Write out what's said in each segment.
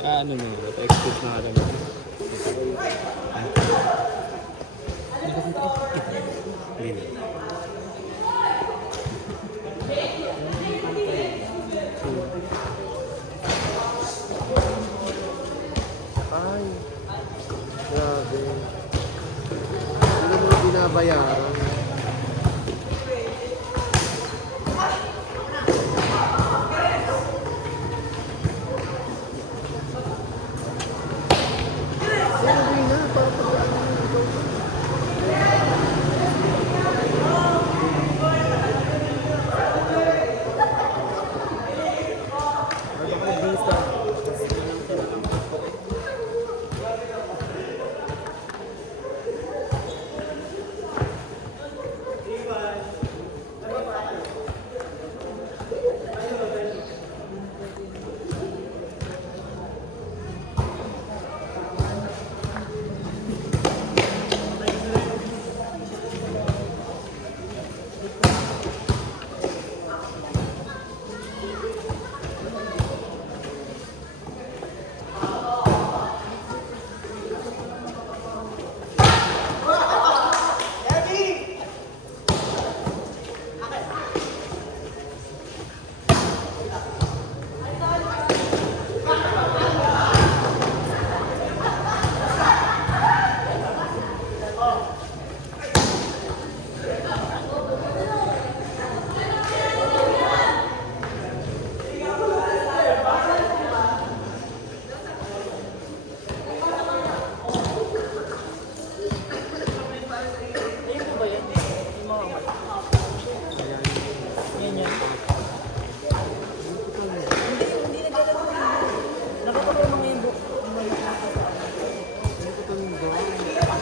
Ano mo, expert na ka lang. Ay, grabe. Ano mo binabayaran?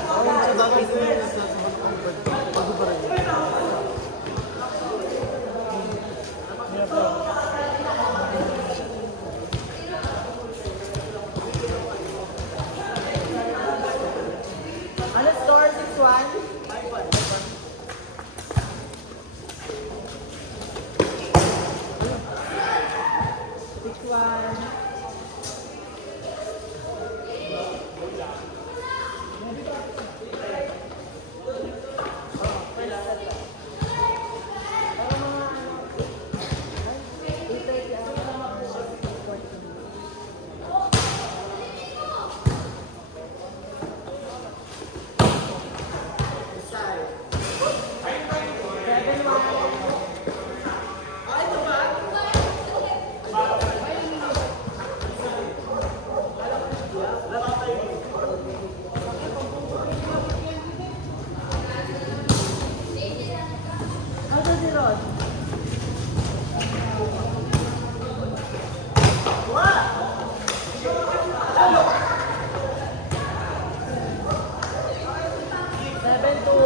Ano na, Ano store 61? Ano si Rod? Seven to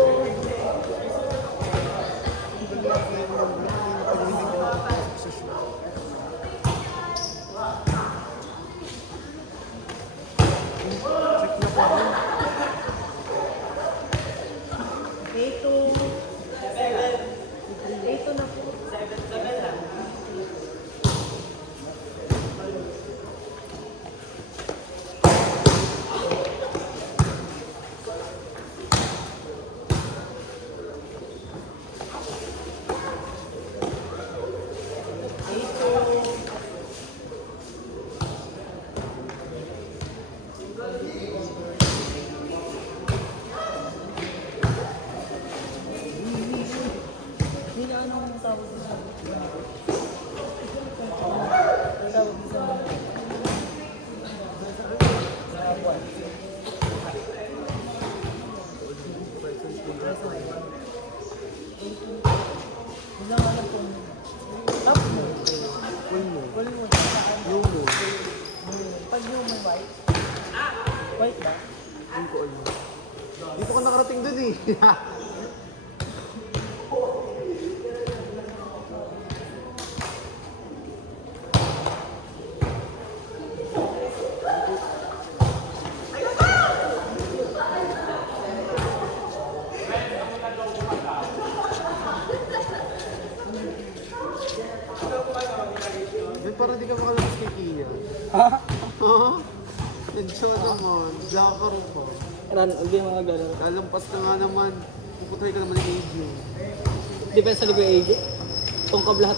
eight to eight to na po. Seven lang. Hindi na anong tawag sa tawag sa ilang alam po top mo Full mo. full mo Low mo. pag yung may white ba? Hindi ko alam. Dito ko nakarating dun eh. Para di ka makalabas kay Kia. Ha? Ha? Nandiyan ka naman. Jacaro pa. Hindi mga gano'n. Lalampas ka nga naman. Puputay ka naman ni AJ. Depensa ni Kuya AJ. Tungkab lahat.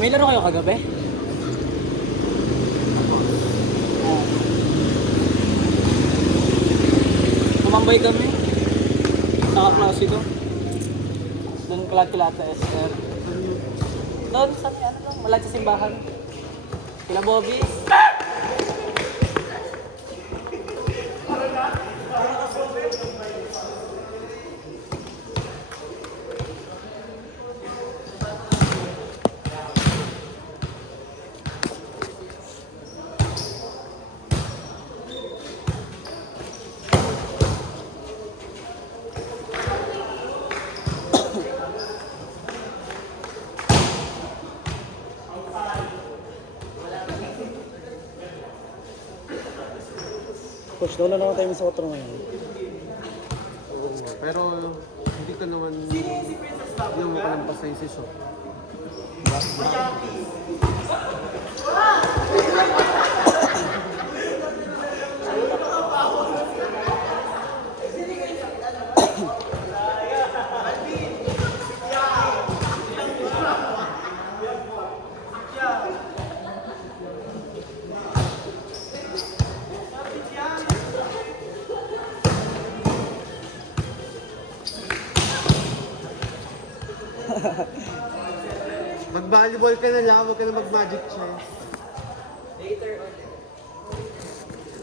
May laro kayo kagabi? Tumambay kami. Nakaklase ko. Doon kilat-kilat sa SR. Doon sa ano lang, malapit sa simbahan. Kila Bobby. Coach, nawala naman tayo sa 4 ngayon. Oo nga. Pero hindi ka naman... Hindi mo makalampas na yung session. Mag-volleyball ka na lang, huwag ka na mag-magic chess.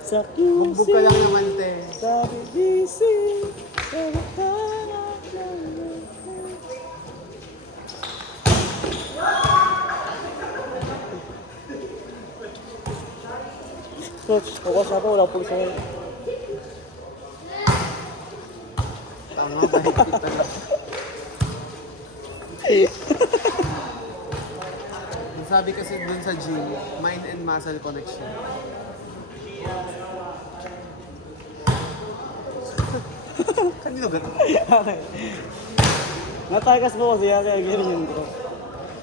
Sa Bugbog ka lang naman, te. sa BBC, sa wakanap ng Coach, bukas na po, wala po sa ngayon. Tama, bahigpit talaga. Yung sabi kasi dun sa gym, mind and muscle connection. Kanino gano'n? Okay. Natakas po kasi yan, kaya ganyan ko.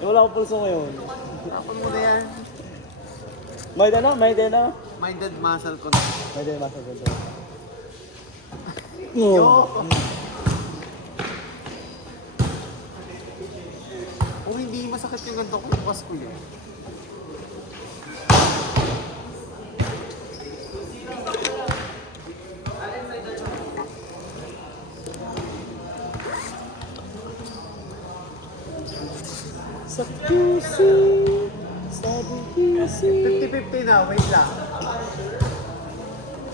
Wala ko pulso ngayon. Tapon mo na yan. May ano? May ano? Mind and muscle connection. May din, masa ko. Yo! Kung hindi masakit yung ganito ko, bukas ko yun. Sa QC, sa BBC. 50-50 na, wait lang.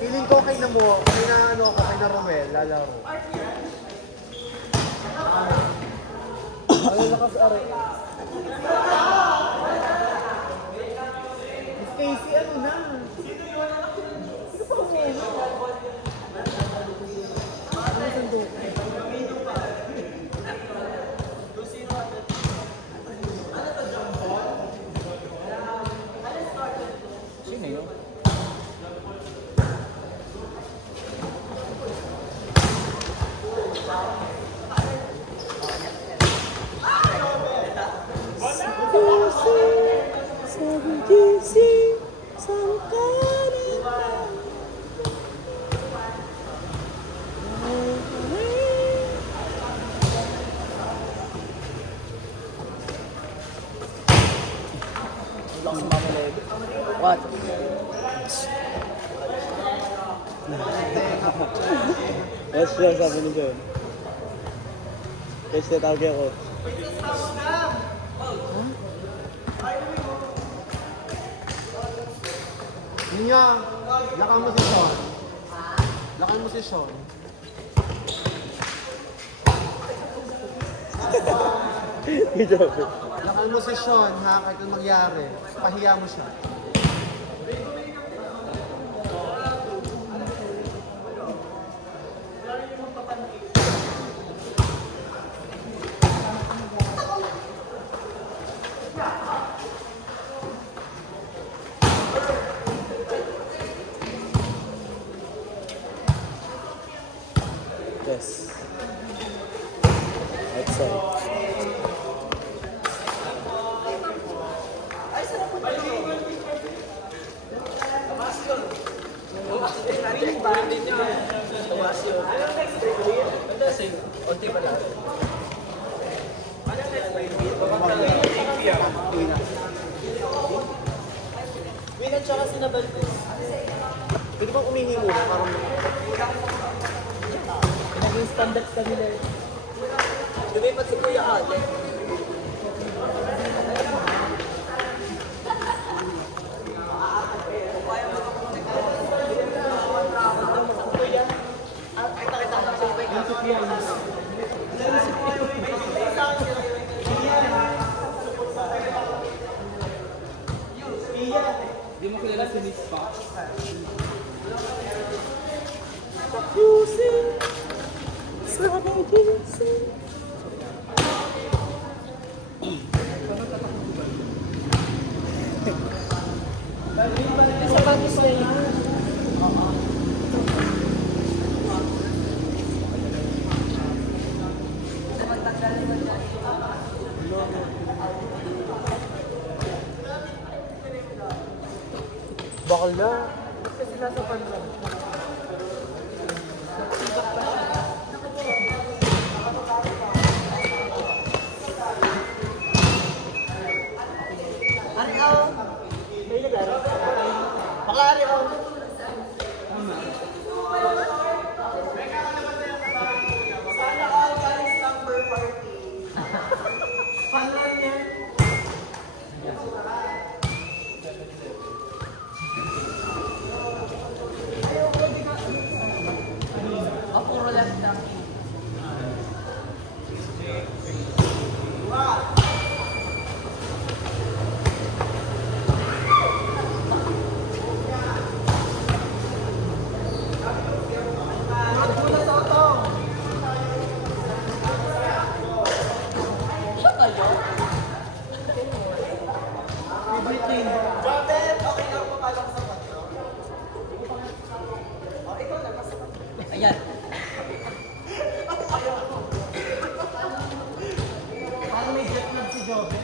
Feeling ko kay na mo, kay na ano ko, kay na Romel, lalaro. Ano lakas are? Miss Casey, ano na? Sino yun? Sa BBC, sa wakanap. Block sa mama leg. What? Yes, siya, sabi ni John. Yes, tawag ako. Yun nga, lakang mo si Sean. Lakang mo si Sean. Grabe. Lakang mo si Sean, ha? Kahit anong mangyari. Pahiya mo siya. Yes. Outside. Win at saka sinabal ko. Pwede bang umihingi muna? Parang Naging standard kami na yun. Lumipat si Kuya Ate. Di mo kilala si Miss Pa? Sa bagis na yun. bakla. Kasi nasa panlan. Ayan. Parang may jet lag si Jobe.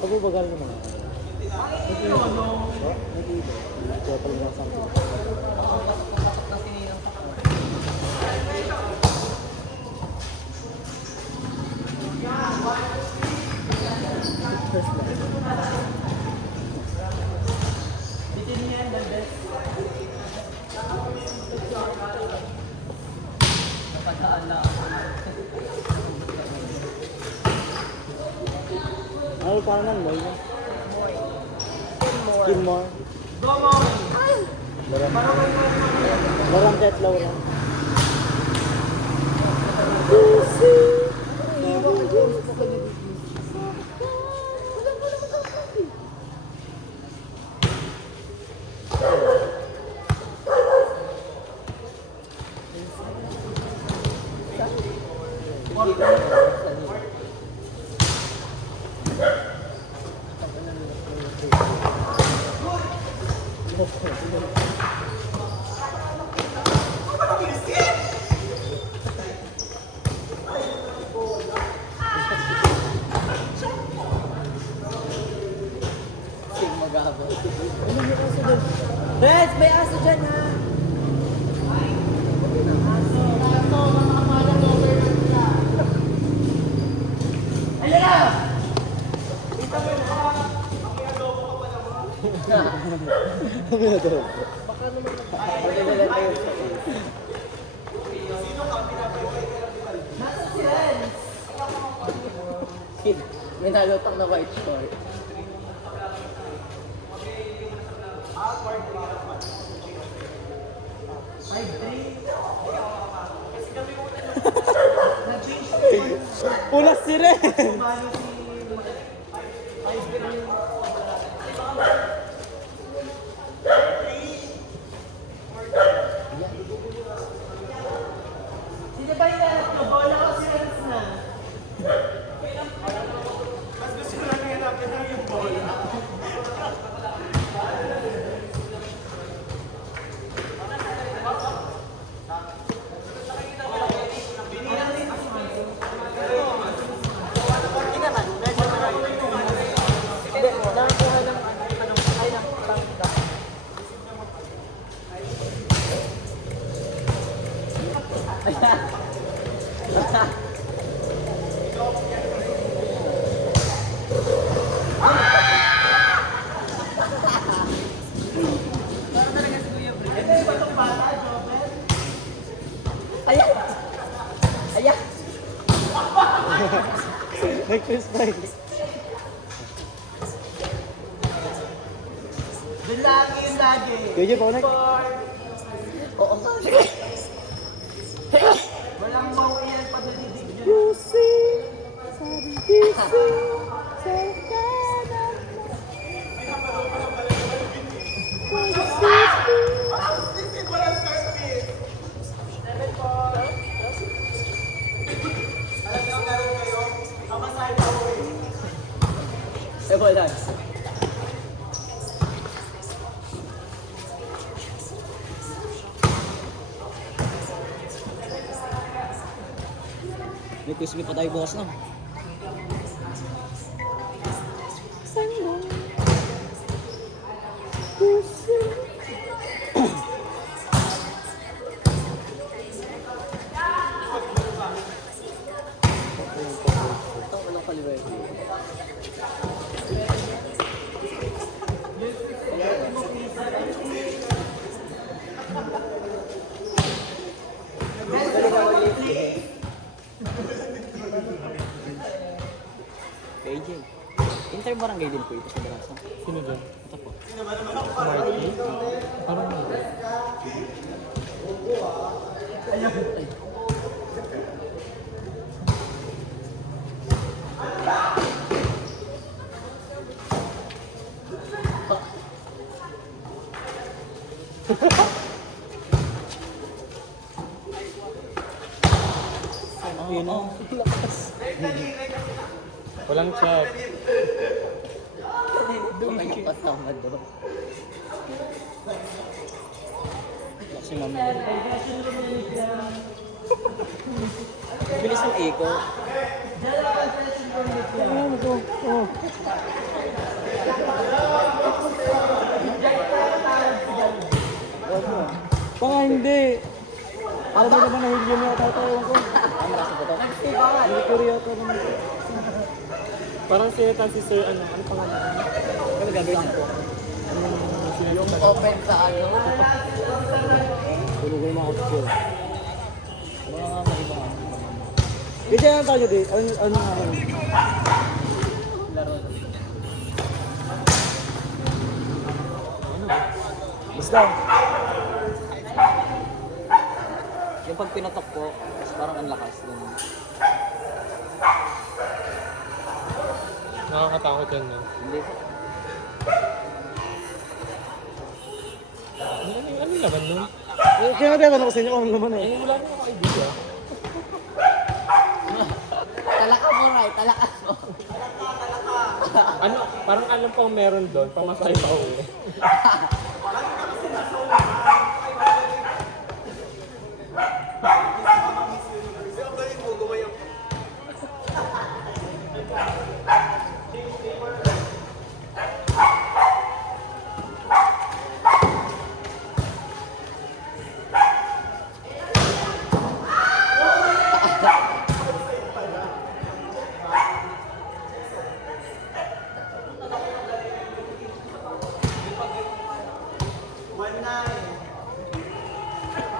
Pagbubagal ng mga. Kaya pala mga sample. Bitin niya yan, the best. Napadaan na. Ano parang nan mo yun? Skin more. Larang tetlaw lang. Bes, may aso dyan ha! May nalutak na white short. Pulas si Ren! Sino ba yung anak ko? Bola ko si Rens na. Ayan! Ayan! Nag-twist pa eh. Doon lagi yun lagi. Kuya, paunak. Oo nga. Sige! Walang mauiyan pa doon dito. You see, sabi you see, Eh, wala. May quiz pa tayo bukas na. Ito, walang kaliwa yun. AJ. Inter-barangay din po ito sa Darasa. Sino dyan? Ito po. Marky? Parang Ayun o. walang check. Doon kayo kasama doon. Si mami. Bilis ng eco. Baka hindi. Para ba naman nahilyo niya tayo ewan ko. Hindi ko rin yata naman. Parang sinetan si Sir, ano pangalan? Ano gagawin niya po? Yung open sa ano. Tulog yung mga outfit. Mga iba. Hindi yan tayo di. Ano nga ano? Laro. Basta. Yung pag pinatok po, tapos parang ang lakas. Ganun. Nakakatakot yan, no? Hindi po. Ano naman nun? Kaya natin ako sa inyo kung ano naman eh. Wala naman ako idea. Talakas mo, Ray. Talakas mo. Ano, parang alam pang meron doon, pamasahe pa uwi.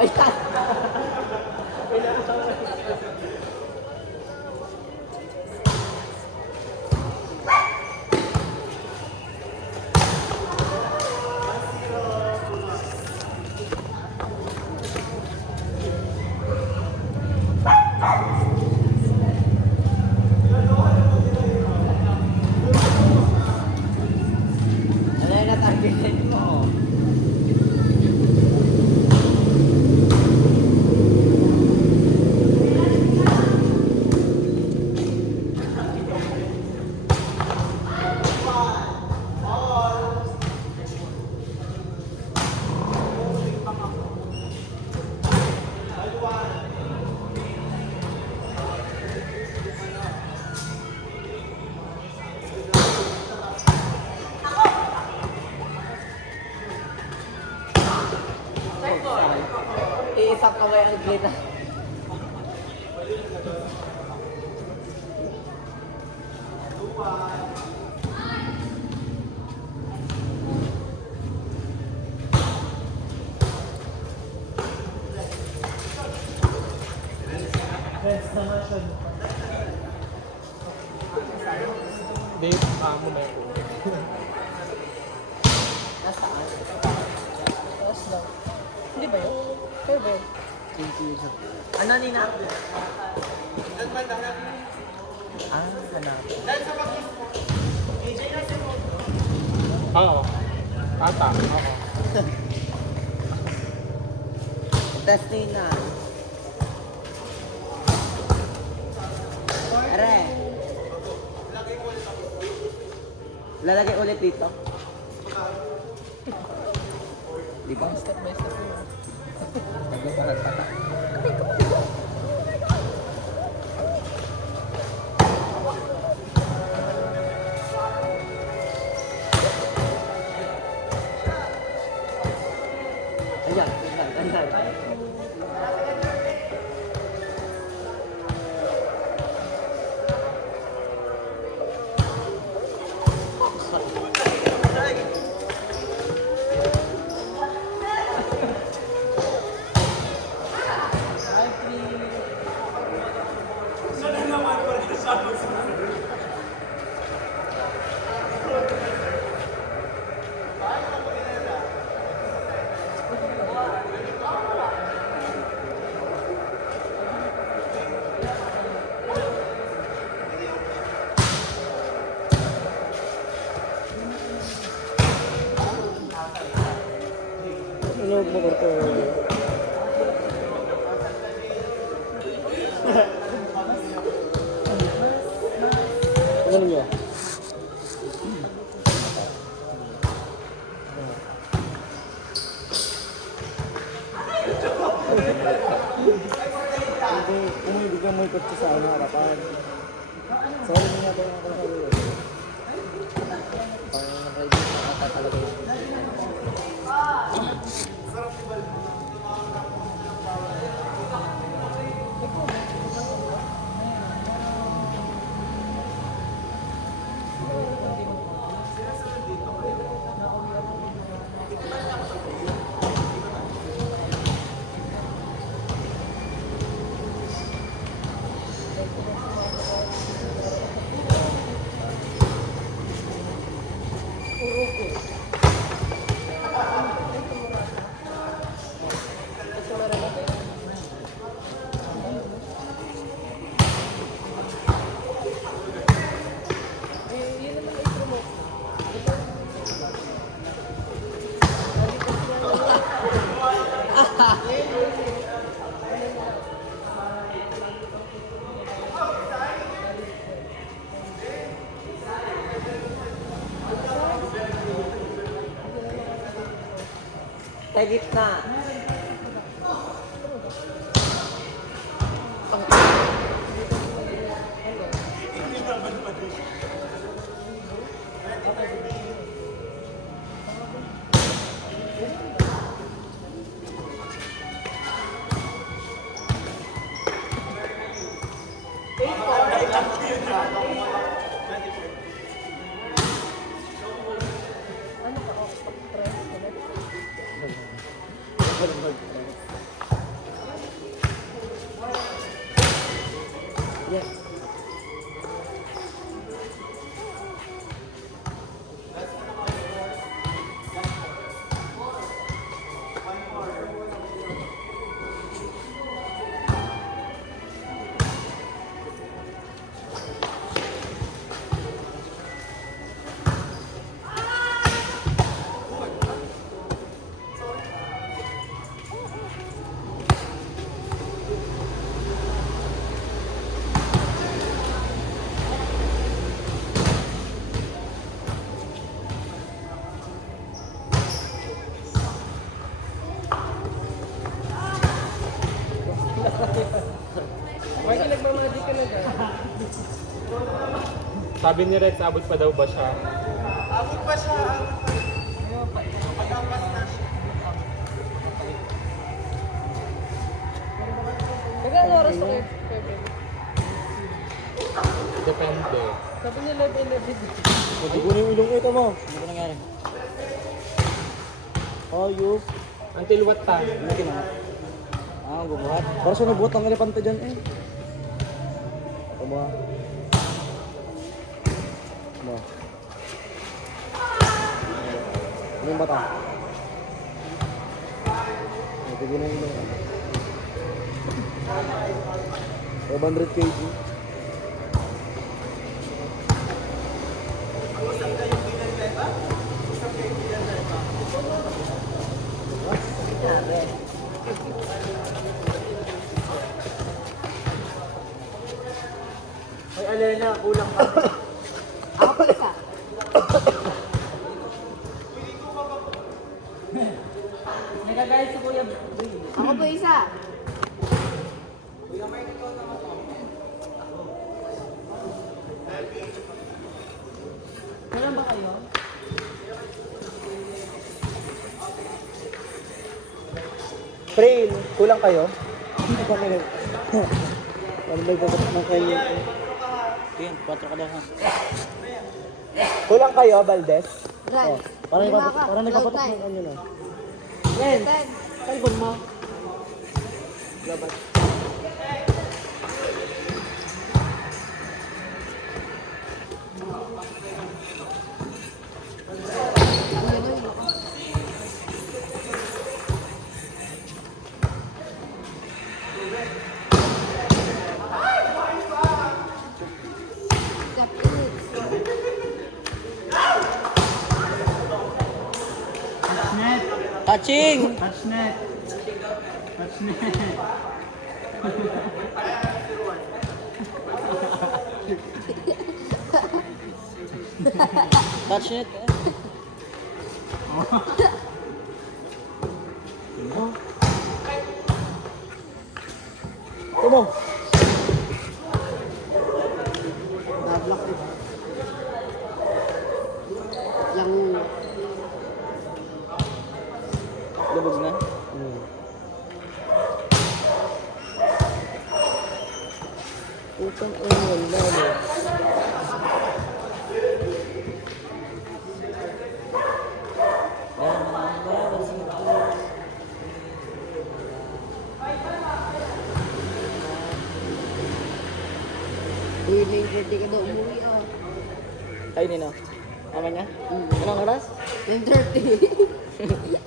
Ayan. Ano yung natargetin mo? Iisang kamay ang gina. Dave, mo na yun. Nasaan? Taas lang. Hindi ba yun? Kaya ba yun? Ano nina? Hanap. Oo. Ata, oo. Test nina. Are. Lalagay ulit dito. Di ba? Step by step yun. Nagpapahat pa ka. Ayan, ayan, ayan. Ano mo korto? Ano niya? Hindi ka mo ikot sa harapan. Sorry niya ba yung ako sa ulo? Pang nag-ride nakakatalaga yun. Sa gitna. Yes. Sabi ni Rex, abot pa daw ba siya? Abot pa siya, Ilang oras na kayo? Depende. Sabi niya level 11. Hindi ko na yung ilong ito mo. Hindi ko nangyari. Ayos. Until what time? Hindi ka na. Bubuhat. Para siya nabuhat ng elepante dyan eh. Tama. Tama. Ano yung bata? Natigil na yung ilong. 500 kg. Ay, Alena, kulang ka. Ako po isa. Nagagayad si Kuya Bri. Ako po isa. Kailan ba kayo? Trail, kulang kayo? Hindi pa kayo. Ano ba yung ng kayo? Tingin, 4 ka daw ha. Kulang kayo, Valdez? Run. Parang Lima nakapatok, ka. parang Load nakapatok time. ng ano na. Ren, Ten. talbon mo. Touching! Touch net. Touch net. Touch net eh. Tumo! Nablock ko. Yung Lubog na. Utang ang wala mo. uy, na yung birthday ka daw umuwi ah. Ay, nino. Ama niya? Anong oras? 10:30.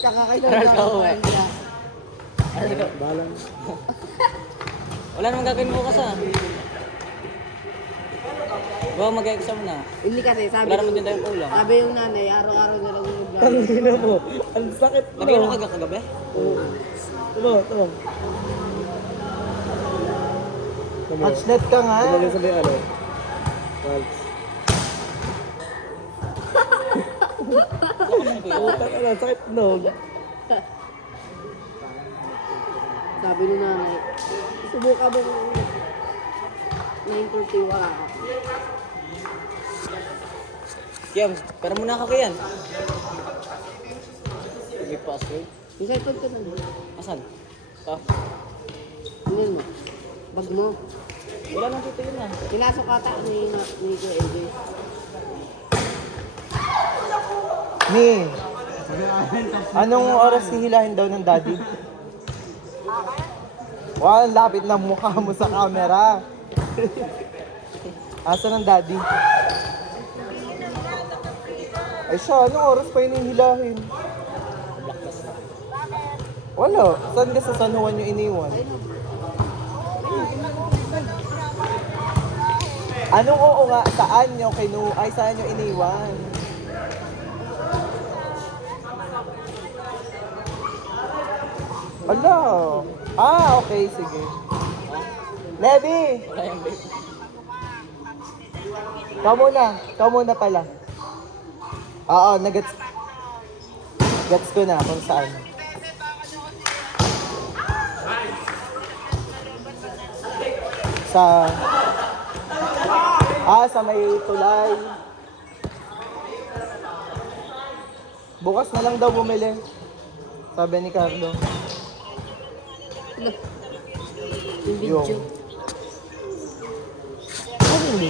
Tsaka kayo Aral ka uwi. Balang. Wala namang gagawin bukas ah. Baka mag-exam na. Hindi kasi sabi Wala naman din tayong ulam. sabi yung nanay, araw-araw na lang yung vlog. Tangina mo. Ang sakit mo. Nag-inom ka kagabi? Tumo, tumo. Tumo. Touchnet ka nga. Tumo yung sabi ano. Waltz. Utang ano, sakit no. Sabi nung nanay, subukan mo kung 9:30 wala ka. Kiyam, pero muna ka kayan. Sige, password. Yung cellphone ko na. Asan? Ah, Tingnan mo. Bag mo. wala nang dito yun ah. Pinasok ata ni Kuya AJ. Ni, anong oras hihilahin daw ng daddy? Wow, ang lapit ng mukha mo sa camera. Asa ng daddy? Ay siya, anong oras pa hinihilahin? Wala. Saan ka sa San Juan yung iniwan? Anong oo nga? Saan nyo ay saan nyo iniwan? Ala. Okay, sige. Levi! Wala yung vape. Ikaw muna pala. Oo, gets ko na kung saan. Sa may tulay. Bukas na lang daw bumili. Sabi ni Carlo. Yung video. Yung Hindi.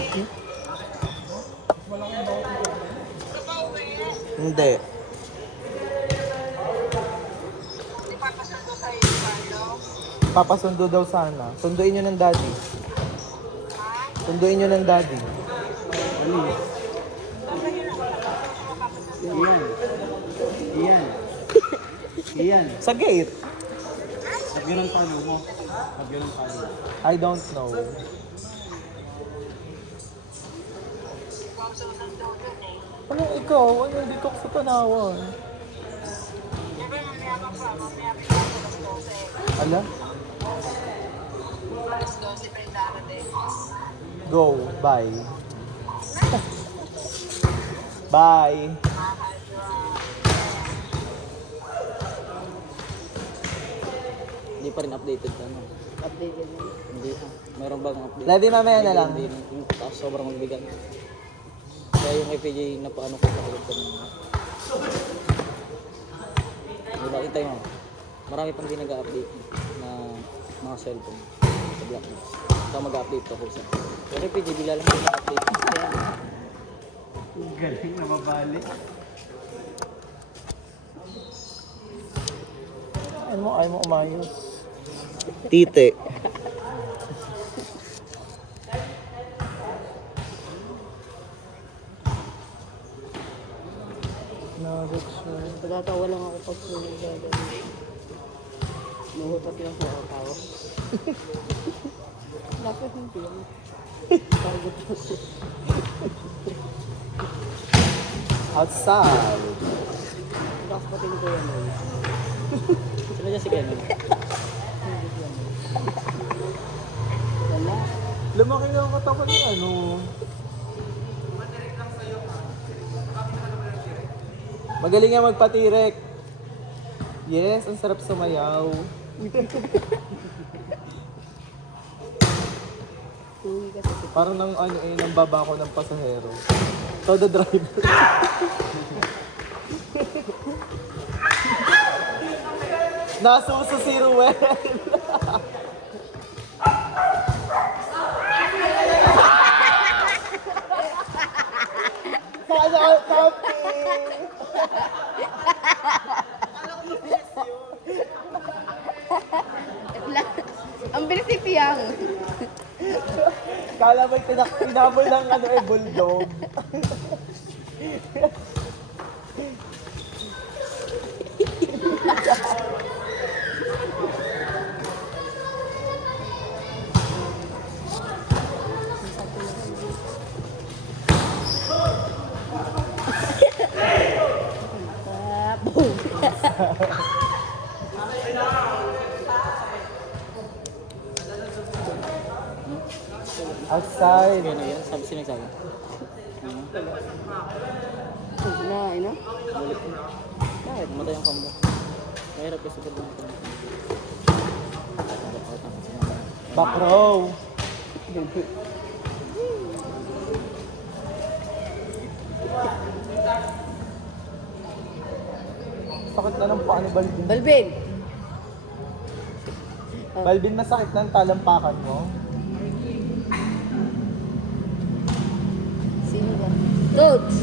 Papasundo daw sana. Sunduin nyo ng daddy. Sunduin nyo ng daddy. Iyan. Sa gate. Sabi ng palo mo. Sabi ng palo. I don't know. Ano ikaw? Ano dito ko sa Tanawan? Ala? Go. Bye. Bye. Hindi pa rin updated ano. Updated na. Hindi. Meron bang update? Levy, mamaya na lang. Hindi. Yung taas sobrang mabigat. Kaya yung FPJ na paano ko pakilit ko. Diba, itay mo. Marami pang di nag-update na mga cellphone sa blacklist. Saka mag-update ako sa. Pero FPJ, bila lang mag-update. Kaya, Galing na mabalik. Ayaw mo umayos. Tite. Patatawa lang ako pag gagawin. Mahutas lang sa tao. Dapat hindi yan. Target mo. Outside. Tapos pating ko yan. Sino dyan si Kenan? Wala. Lumaki na ang katawan ni ano. Magaling nga magpatirek. Yes, ang sarap sumayaw. Uwi kasi. Parang nang ano eh, nang baba ko ng pasahero. Todo driver. Nasuso si Ruel. Sana all camping. Ang bilis ni Piang. Kala mo'y pinabol ng ano eh, bulldog. Outside. Ano yan? Sabi sinagsabi. Kinain na? Ulit. Bakit? Matay ang kambo. Mahirap kasi pag Back row. Sakit na ng paa ni Balvin. Balbin! Balvin, masakit na ang talampakan mo. Sino ba? Coach!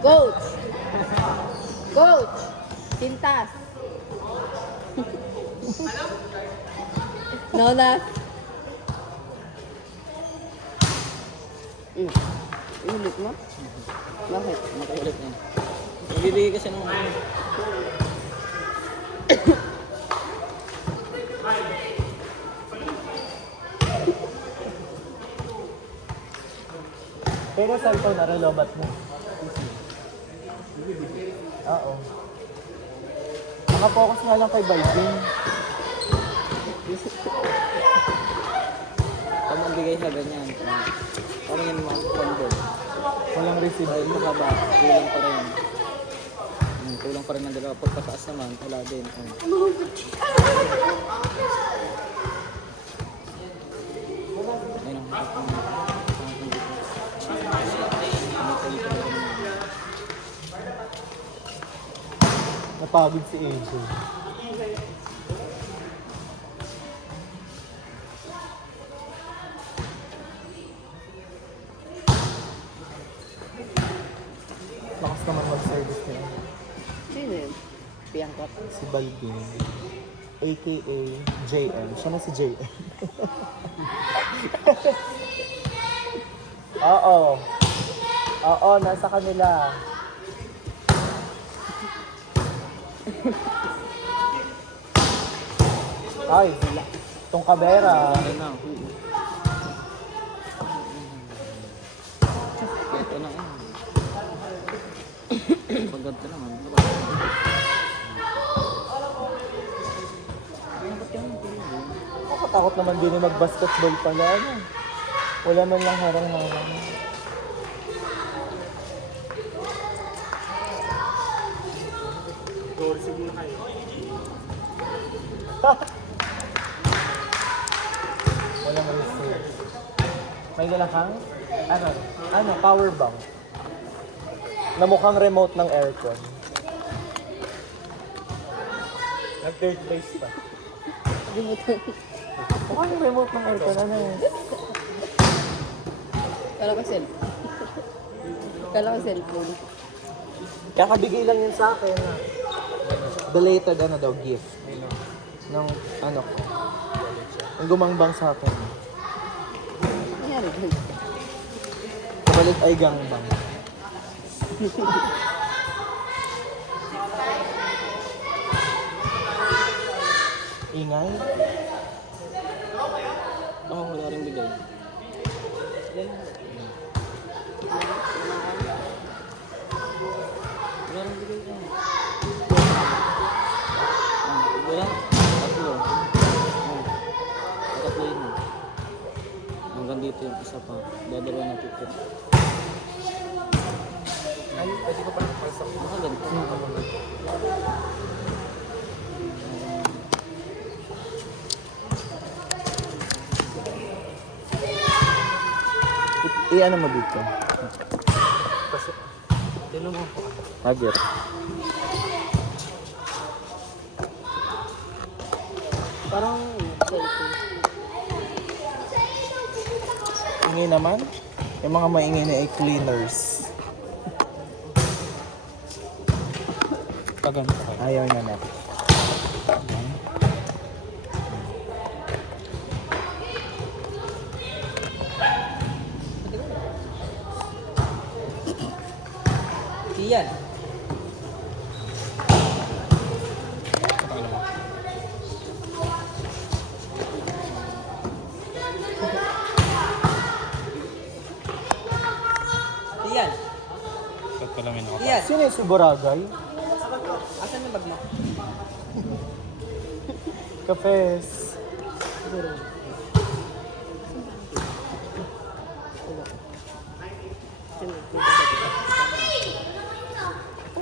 Coach! Coach! Sintas! Nona! Ulit mo? Bakit? Makulit na. Nagbibigay kasi ng ano. Pero cellphone na relobat mo. Oo. Nakapokus nga lang kay Balvin. Pag magbigay siya ganyan. Parang yan mga condom. Walang receive. Dahil mahaba, kulang pa rin. Kulang pa rin ng dalawa. Pagpataas naman, wala din. Ayun ang Napagod si AJ. Lakas naman mag-service niya. Sino yun? Piyangkot. Si Balbin. AKA JM. Siya na si JM. Oo. Oo, nasa kanila. Ay, itong kabera. Ano na. Ito na yun. Pagod ka naman. Nakatakot naman din yung mag-basketball pala. Ano? Wala man lang harang-harang. Wala man receive. May dala kang? Ano? Power bank. Na mukhang remote ng aircon. Nag-third base pa. Mukhang remote ng aircon. Ano yun? Kala ko cellphone. Kakabigay lang yun sa akin. Belated gift. Ng ko. Ang gumangbang sa akin. Nangyari doon. Kabalit ay gangbang. Ingay? Oo, wala rin bigay. Wala rin bigay ka. Wala. Tatlo. Tatlo yun. Hanggang dito yung isa pa. Dadalawa na ticket. Ay, pwede ko pa lang palsak. Nakaganto. I-ano mo dito? Tinan mo ako. Hagir. Parang cellphone. Ingay naman. Yung mga maingay na ay cleaners. Paganto. Ayaw na natin. Iyan. Iyan. Iyan. Sino yung si Boragay? Asan yung bag mo? Kafes.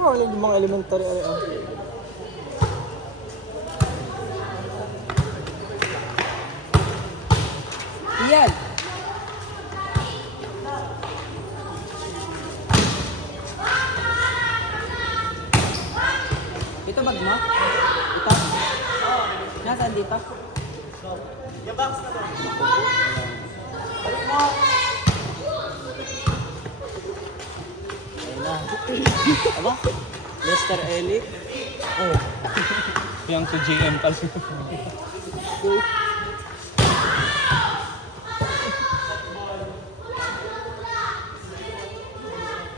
Ano yung mga elementary? Iyan. Ito bag mo? Ito? Nasaan dito? Yung box na lang. Balik mo. Ayun na. Aba? Mr. Ellie? Oh. Yung to GM pala.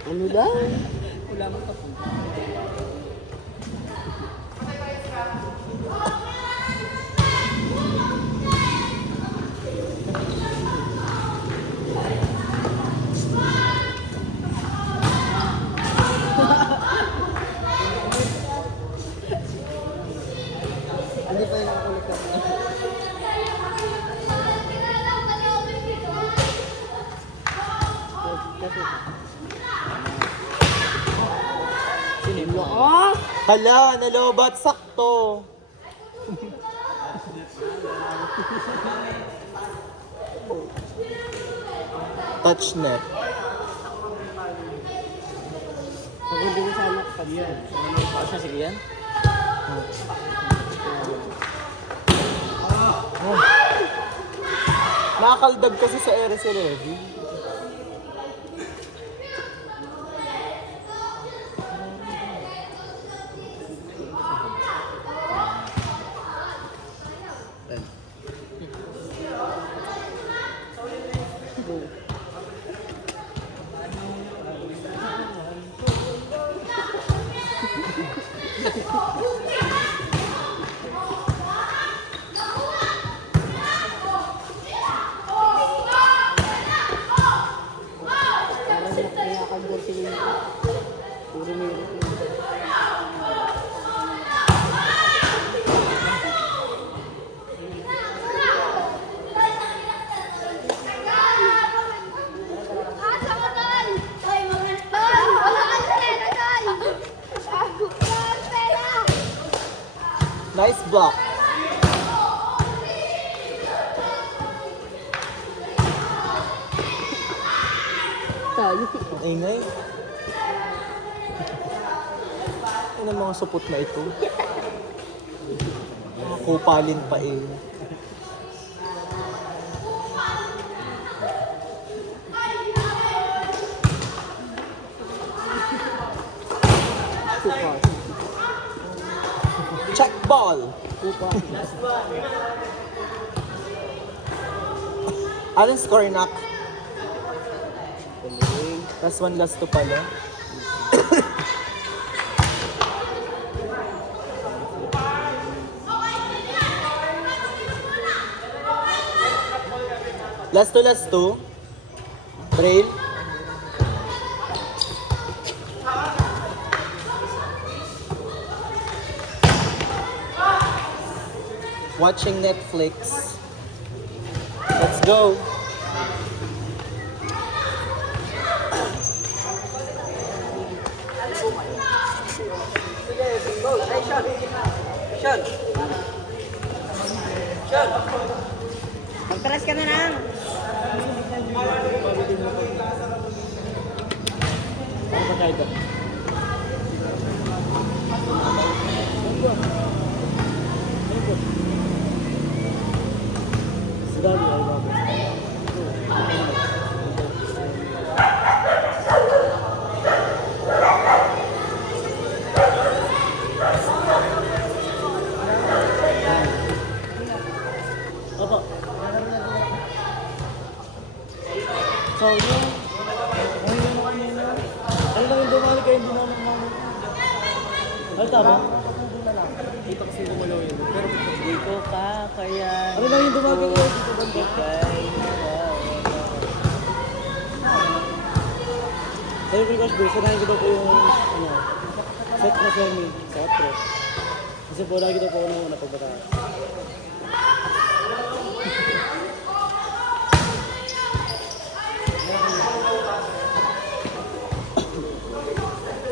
Ano daw? Wala mo ka po. Hindi pa yung nakulit na. Sino yung mga? Oh! Hala, nalobat. Sakto. Touchnet. Pagod din sa anak pa. Ako siya, sige yan. Nakakaldag kasi sa RS11. Nakakagod sila yun. Puro meron yun. Nice block. Tayo. Ang ingay. Ano ang mga supot na ito? Kupalin pa eh. Supa. Check ball! Supa. Anong score, Nak? Last one, last two pala. Last two. Braille. Watching Netflix. Let's go. Magparas ka na lang. Ano ba tayo ba? Si Daddy ay bago. Opo. So, yun. Ano yung kanina? Ano lang yung dumali kayo, hindi naman naman. Ano tama? Kita kasi lumalaw yun. Pero Hindi ko pa kaya. Ano lang yung dumali kayo dito banda? Sabi ko yung Crush Bro, sanayin ko daw po yung ano, set na semi sa outro. Kasi po lagi daw po ako nang una pagbataas.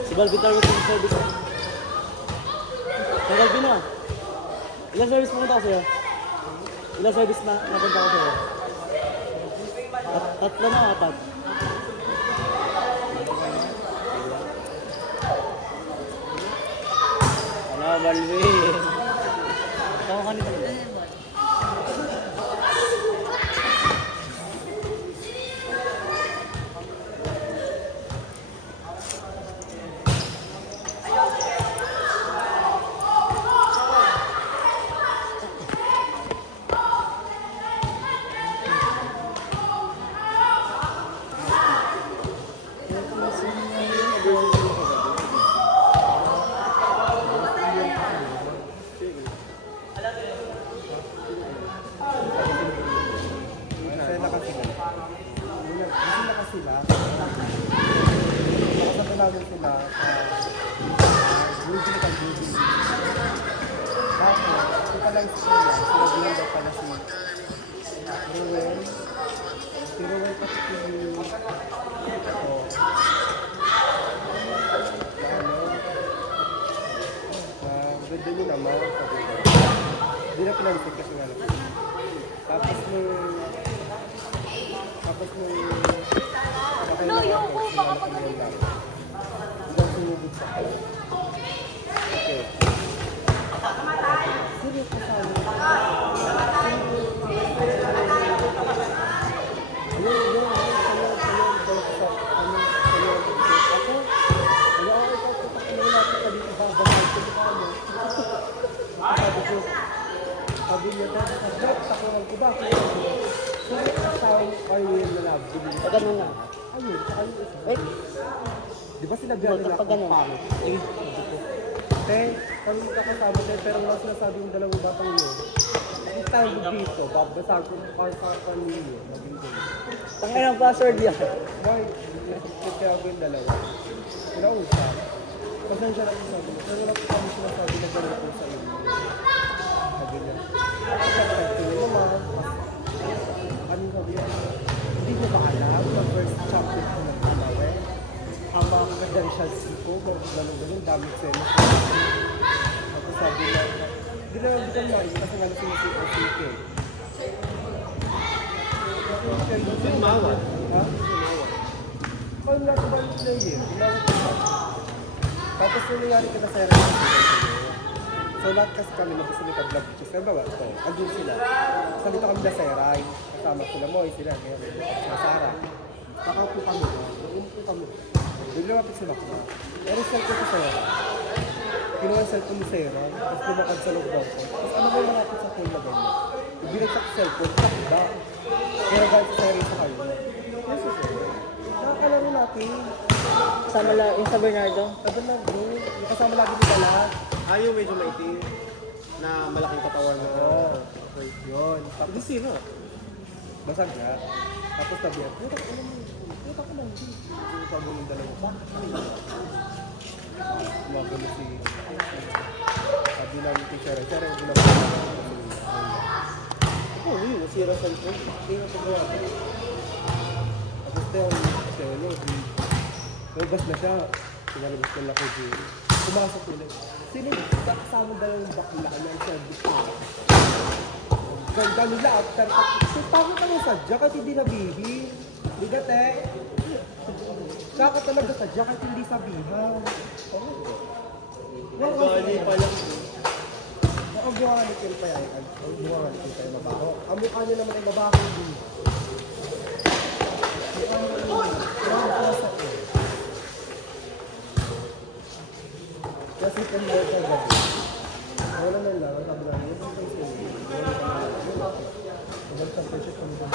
Si Balvin target yung service. Kaya Balvin na. Ilang service pumunta ko sa'yo? Ilang service na napunta ko sa'yo? Tatlo na, apat. Ano, Balvin? Tama ka nito. Sila kasi sila. Nakasapalagan sila sa Google. Tapos, ito lang sila. Sila din daw pala si Ruel. Si Ruel kasi yung ganda nyo naman. Hindi na pinag-isip kasi nga lang. Tapos no, yung po kapag-alita. Hindi sumubog sa kanya. Okay. bilis. Pag ganun na. Ayun, saka yung isa. Wait, Di ba sinabihan nila Pag ganun. pangit? Te, kami kakasama din, pero wala sinasabi yung dalawang batang yun. Yung tayo dito, babasa ko sa kanino, maging doon. tangay ng password yan. Why? Kaya ako yung dalawa. Pinausap. Pasensya na yung sabi niya. Pero wala ko kami sinasabi na gano'n po sa inyo. Sabi niya. Sabi niya, ma'am. Ano sabi niya? Hindi niyo ba alam na first champion ko ng Palawe? Ang mga credentials ko, ganun, dami selos. Tapos sabi niya, hindi na lang kasi nga lasing si OCK. Mawat. Ha? Kaya nga ko ba yung player? Ginawag ko ba? Tapos yung nangyari ko na sa rin. So lahat kasi kami nagsisimikag-vlog pictures. Kaya ba? Ito, andun sila. Salita kami na sa Eray. Kasama sila mo, sila, meron. Sa Sara. Nakaupo kami doon. Umupo kami. Bigla mapit sila ko. Pero cellphone ko sa Eray. Kinuha yung cellphone ni Sarah. Tapos lumakad sa loob daw ko. Tapos ano ba yung malapit sa phone na ganyan? Ibinagsak sa cellphone. Takda. Kaya guys, sa Eray sa kayo. Yes, sir. Nakakalaro natin. Kasama lang yung sa Bernardo. Sabi na, bro. Yung kasama lagi nila lahat. Yung medyo maitim. Na malaking katawan na. Oo. Okay, yun. Tapos, Hindi sino. basag na. Tapos sabi yan, puta ko naman. Puta ko naman. Yung sabi ng dalawa. Bakit? Magulo si... Sabi namin kay Sarah. Sarah, yung ginawa ko. Oo, yun. Nasira sa likod. Hindi na pagawa ko. Tapos tayo, Selo, nabas na siya. Pinalabas na lang ko dyan. Pumasok ulit. Sino yung kasama dalawang bakla na siya dito? Ganda nila after. So, bakit ka nang sadya kahit hindi nabihin? Diga, te? Siya ka talaga sadya kahit hindi sabihan. Bali pa lang. Ang buha ni Kel pa yan. Ang buha ni Kel pa yung mabaho. Ang mukha niya naman ay mabaho din. Mukha niya naman. Kasi kung mo sa gabi. Wala na lang. Sabi namin, yung pang sa'yo. Wala sa purchase kami doon.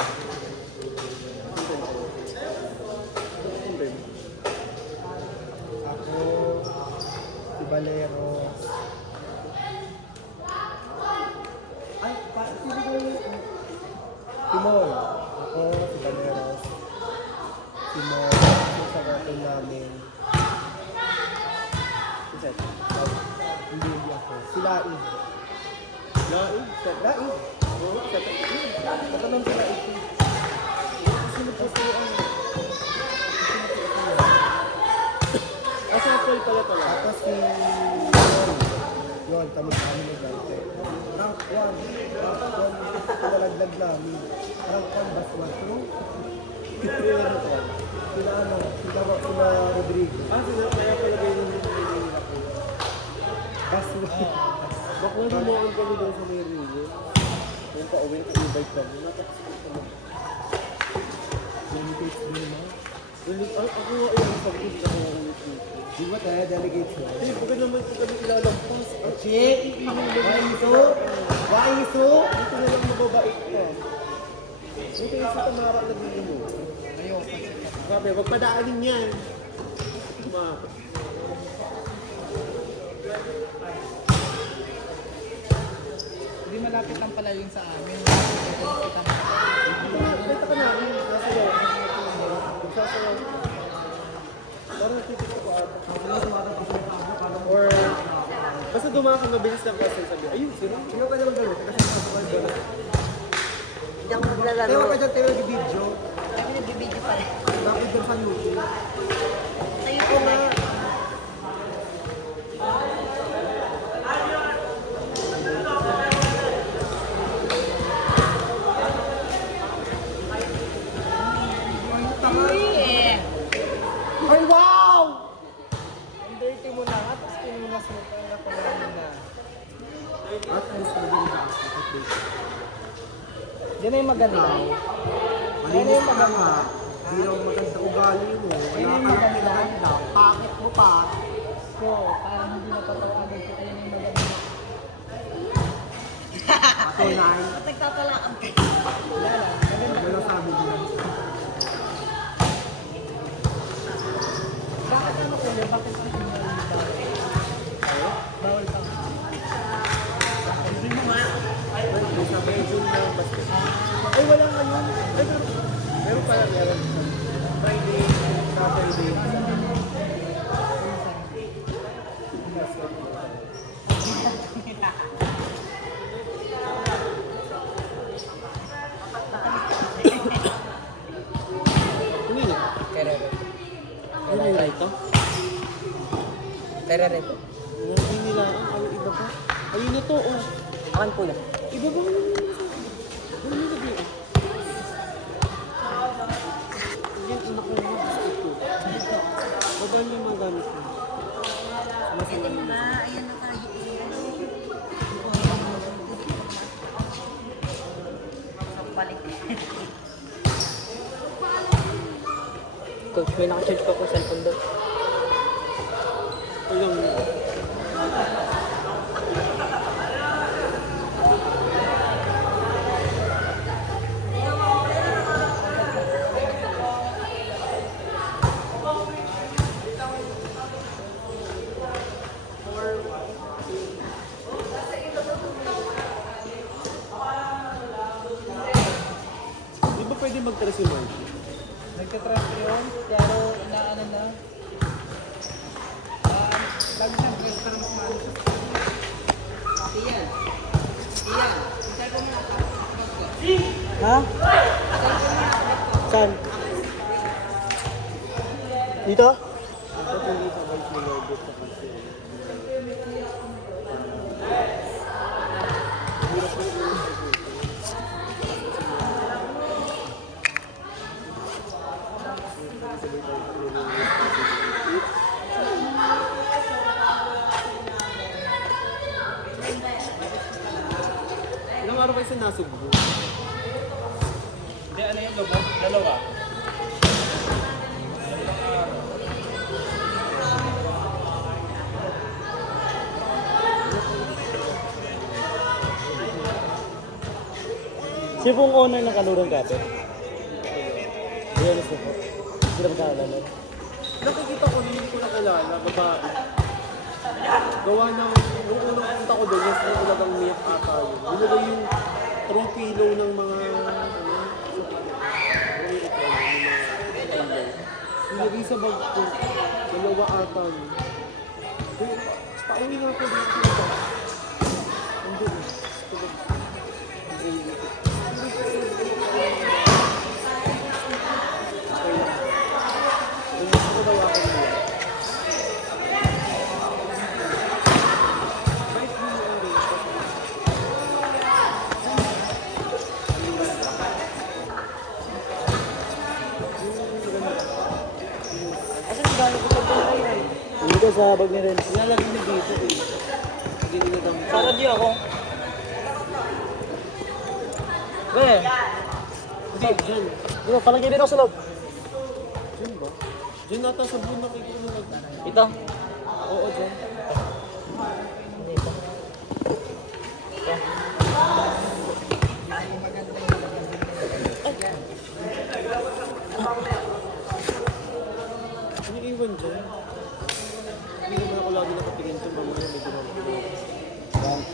Ako, si Valero. Ay, sino ba yung... Timoy. Ako, si Valeros. Si Moy. Si Sagatol namin. Hindi ako. Si Laig. Laig. Laig? Oo, Katanong si Laig. Sino po si ano? Asa Paul pala pala. Tapos si... Yun, kami nag-ante. Rank 1. Rank 1. Pinalaglag namin. Rank 1, Baswan. True? Sila ano? Sila Rodrigo. Sila kaya pala kayo nung hindi ako. Baswan. Bakla dumaan kami doon sa may rio. Yung pa-uwi, invite kami. Napakasakit kami. Delegates din mo. Ako nga yung sabi ko ako ulit dito. Di ba tayo delegates mo? Hindi, pagka naman ko kami ilalampas. Che! Waiso! Waiso! Dito na lang mababait ka. Dito yung sa Tamara nagbili mo. Ayoko. Grabe, wag padaanin yan. Hindi malapit lang pala yun sa amin. Kita ka namin. Nasayaw. Nagsasayaw. Parang nakikita ko ata. Or, basta dumaan ka mabilis lang kasi sabi, ayun, sino? Hindi ka naman gano'n. Kasi sa mga gano'n. Hindi ako maglalaro. Tayo ka dyan, tayo nag-video. Ay, nag-video pa rin. Bakit dyan sa YouTube? Sa'yo po na. Ay, wow! Ang dirty mo na nga, tapos pinunas mo pa na kumain na. At least maging Yan na yung maganda. malinis ka nga. Hindi lang maganda ugali mo. Wala ka lang pinaganda. Pakit mo pa. So, parang hindi napatawagan ko. Yan yung maganda. Patunay. At nagtatalaan ka. Wala lang. Maganda. Wala sabi niya. Bakit ano kuya? Bakit sa inyo bawal? Bawal pa. Sa Belgium na basket. Ay, wala ngayon. Ay, meron pala meron. Friday, Saturday. Ano yun? Terere. Ano yung ito? Terere po. Hindi nila ang iba pa. Ayun na to, oh. Akan kuya. Iba ba mo naman sa akin? Ano yung lagi? Yan, anak ko yung basket ko. Madami yung mga gamit ko. Masama yung Coach, may naka-charge pa po cellphone doon. Ayun. Di ba pwede mag-try si Margie? Nagka-transfer yun, pero inaano na. Lagi siyang dress para mas maano siya. Ha? Saan? Dito? Dapat hindi sa guys mag-order sa kasi. Ilang araw kayo sa Nasugbu? Hindi, ano yung lobo? Dalawa. Siya pong owner ng Kanurang Cafe. Ayan, gusto po. Sila magkakalaman. Nakikita ko, hindi ko nakilala, babae. Gawa ng, nung unang punta ko doon, yes, yung talagang milk ata yun. Binigay yung 3 kilo ng mga, nilagay sa bag ko, 2 ata yun. Kaya, pauwi nga ako dito. Andun eh. Dito sa bag ni Renz. Nilalagay na dito eh. Hindi niladam. Para di ako. Be! Hindi, dyan. Dito, palagay dito sa loob. Dyan ba? Dyan nata sa buwan nakikita na lang. Ito. Oo, dyan. Ano yung iwan dyan? Hindi naman ako lagi nakatingin sa mga may ginawa.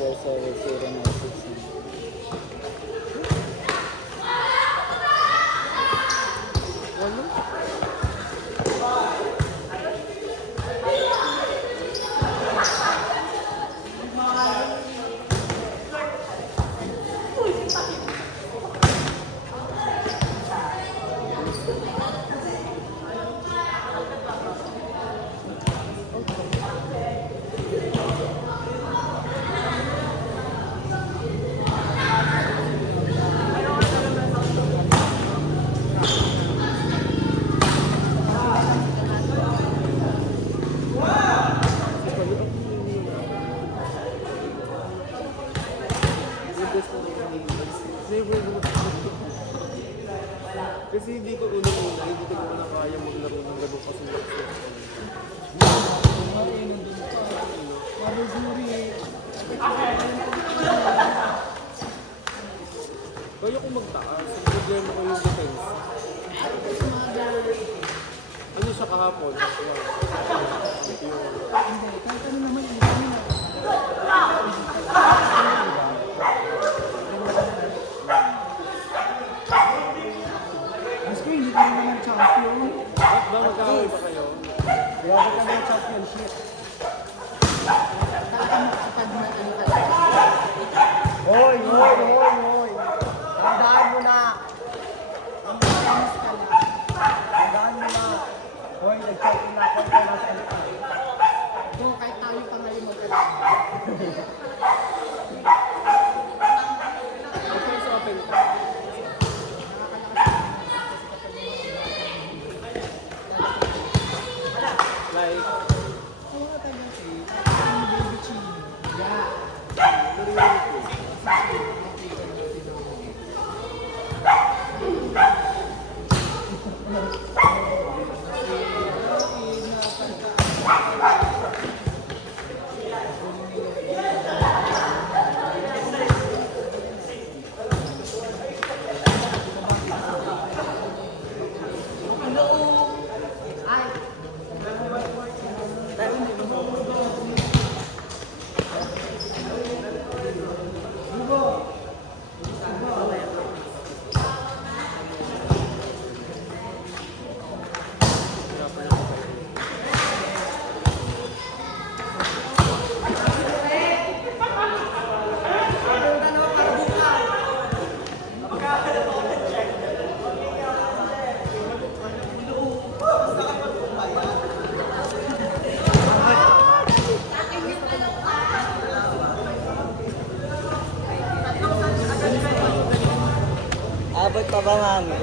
1470969. Wala? Kasi hindi ko unang-una, hindi ko na kaya maglaro ng ganun kasi kaya ko magtaas. Ang problema ko yung defense. Ano siya kahapon? Hindi, kahit ano naman, hindi kami na. Gusto hindi kami naman champion. Ba't ba magkakaway pa kayo? Grabe kami ng championship. Talaga makapag na ano talaga. Hoy! Tandaan mo na! Ang matamis ka lang. Tandaan mo na! Hoy, nag-champion na ako kaya nasa LA. Kung kahit tayo pangalimot ka lang. Okay, sa open. Like, Oo nga talaga eh. Ang baby chili. Yeah. Abot pa ba, mami?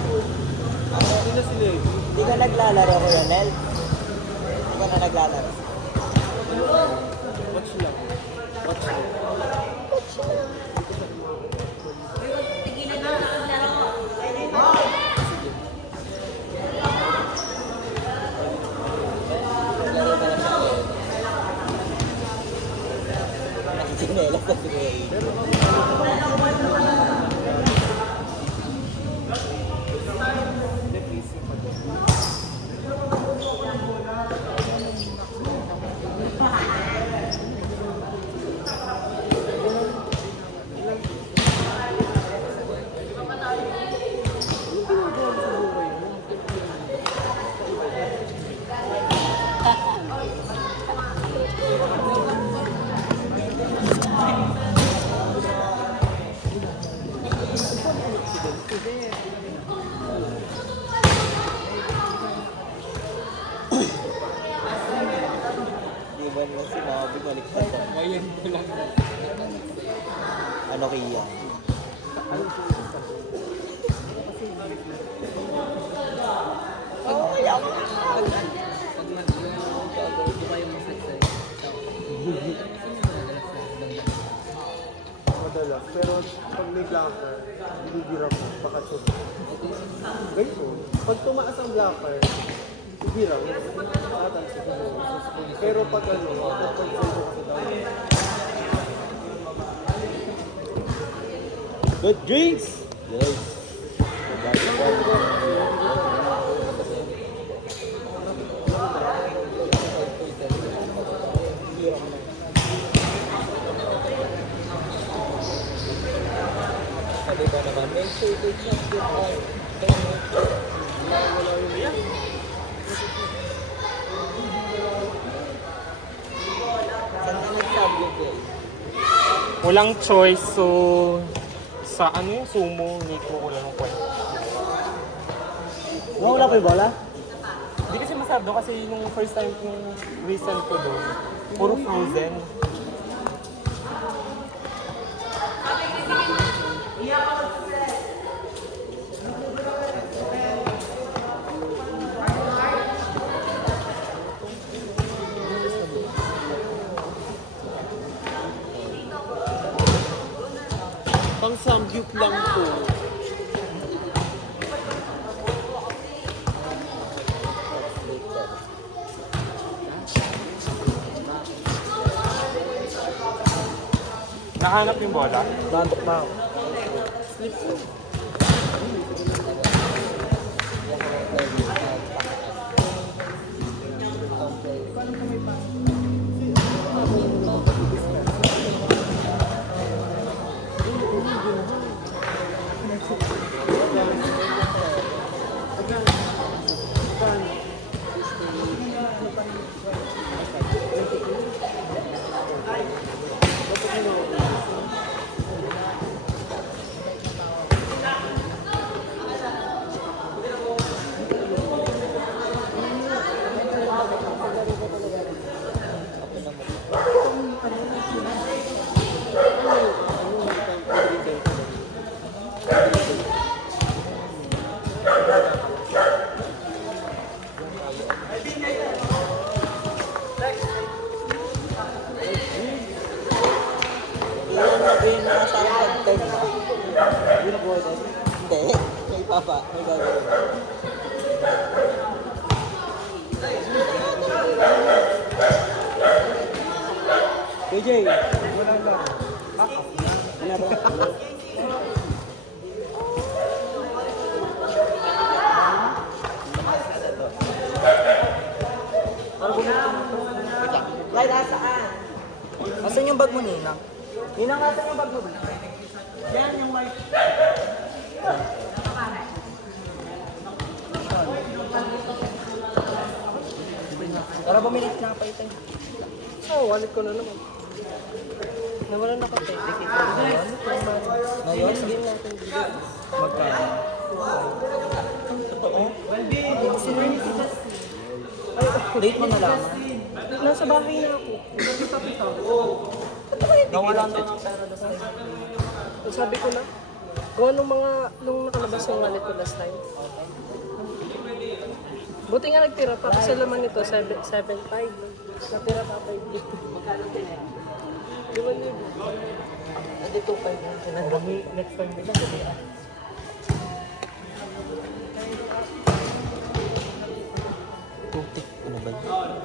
hindi na sila eh. Hindi ka naglalaro, Kuya Nel? Hindi ka na naglalaro. Watch lang. Watch lang. Nakikinelas na siguro. Di ba naman sinabi, baliktad ka. Ngayon ko lang. Ano kaya? Oh, yaw! Madalas. Pero pag may blocker, binibiram mo. Baka shoot. Ganito. Pag tumaas ang blocker, ibiram. Pero pag ano, pag solo kasi daw. Good drinks! Yes. Sabi ko naman, make sure to check your oil. Saan ka nagsabi ko? Walang choice, so sa ano yung sumo, hindi ko wala ng kwento. Wala pa yung bola? Hindi kasi masarap doon kasi nung first time yung recent ko doon, puro frozen. Pang samgyup lang po. Nahanap yung bola. Bandok na ako. Sabihin na sa akin pag-turn na. Hindi. May papa. May gagawin. KJ, wala lang. Right, asaan? Asan yung bag mo, Ninang? Ninang, asan yung bag mo? Yan, yung white. Tara, bumili na pa ito. Wallet ko na naman. Nawala na kasi. Ngayon, sabihin natin. Magkano? Totoo? Date mo na lang. Nasa bahay na ako. Nawala na ng pera last time. Sabi ko na, kung anong mga, nung nakalabas yung wallet ko last time. Buti nga nagtira pa kasi laman nito, 7.5. Natira pa 5. Di ba niyo? Hindi 2.5 lang. Sinandami next time nila. Putik. Ano ba yun?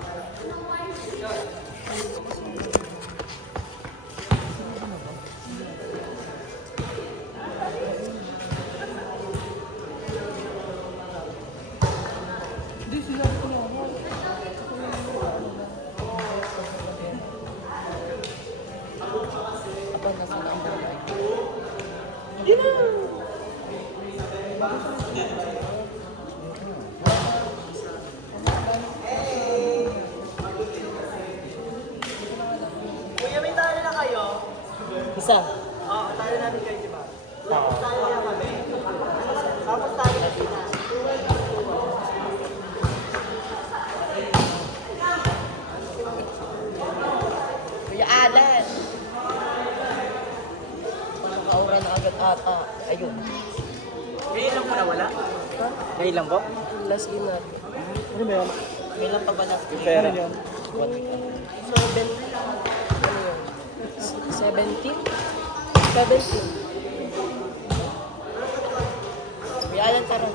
Isa. Kuya Alan! Nakaura na agad ata. Ayun. Ngayon lang po nawala? Ngayon lang po? Last in natin. Ano ba yun? May lang pa ba na? Pera. 7, ano yun? 17? 17. Kuya Alan, tara.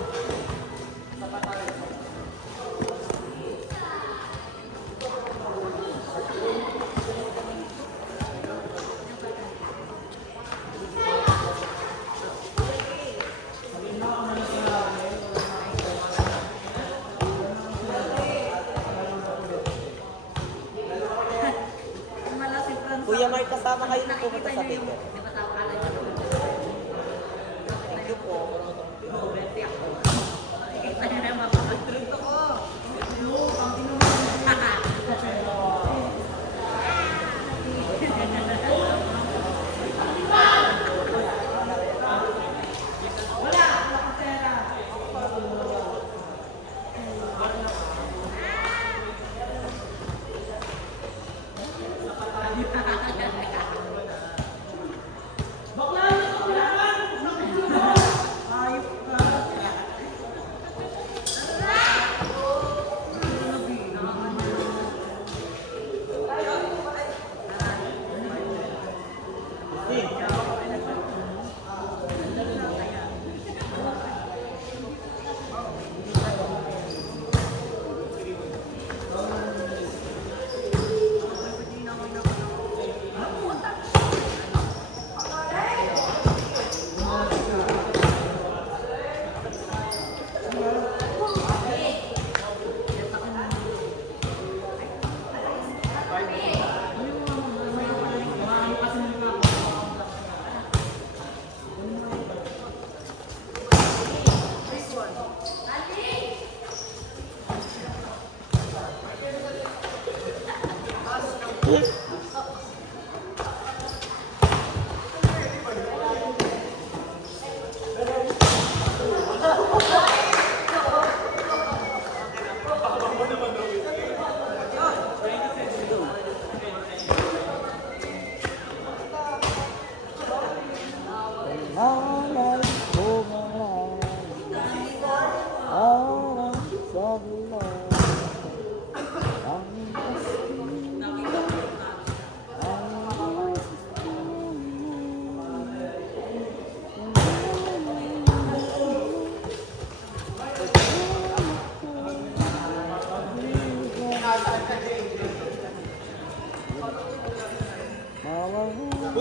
Kuya Mark, kasama kayo na pumunta sa paper. Thank you po.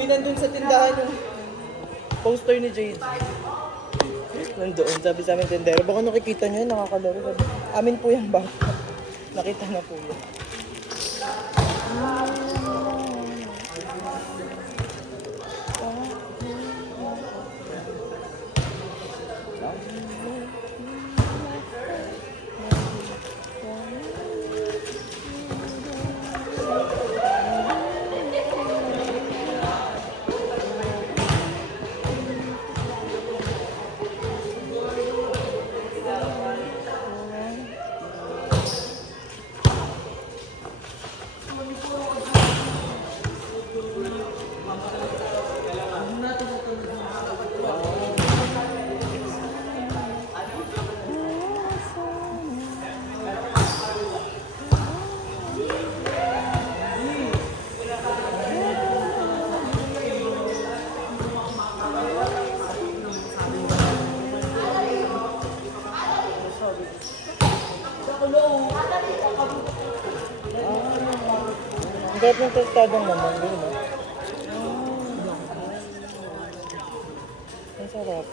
nandun sa tindahan yung poster ni JJ. Nandoon, sabi sa amin tindero, baka nakikita niyo yun, nakakalaro. Sabi, amin po yung bata. Nakita na po yun. Ang gawin ng tostadong naman, di ba? Ang sarap.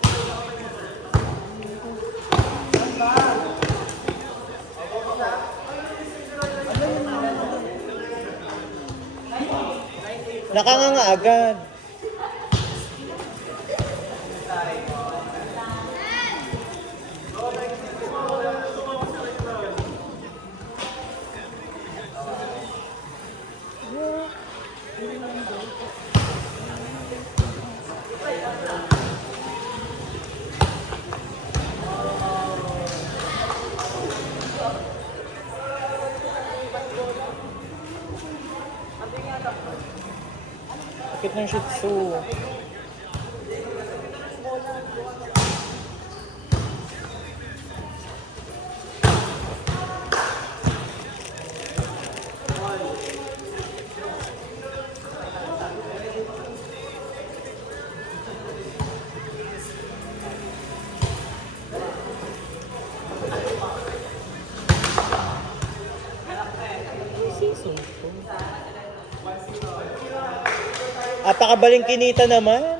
Nakanganga agad. Sakit ng Shih Tzu. Apakabaling kinita naman.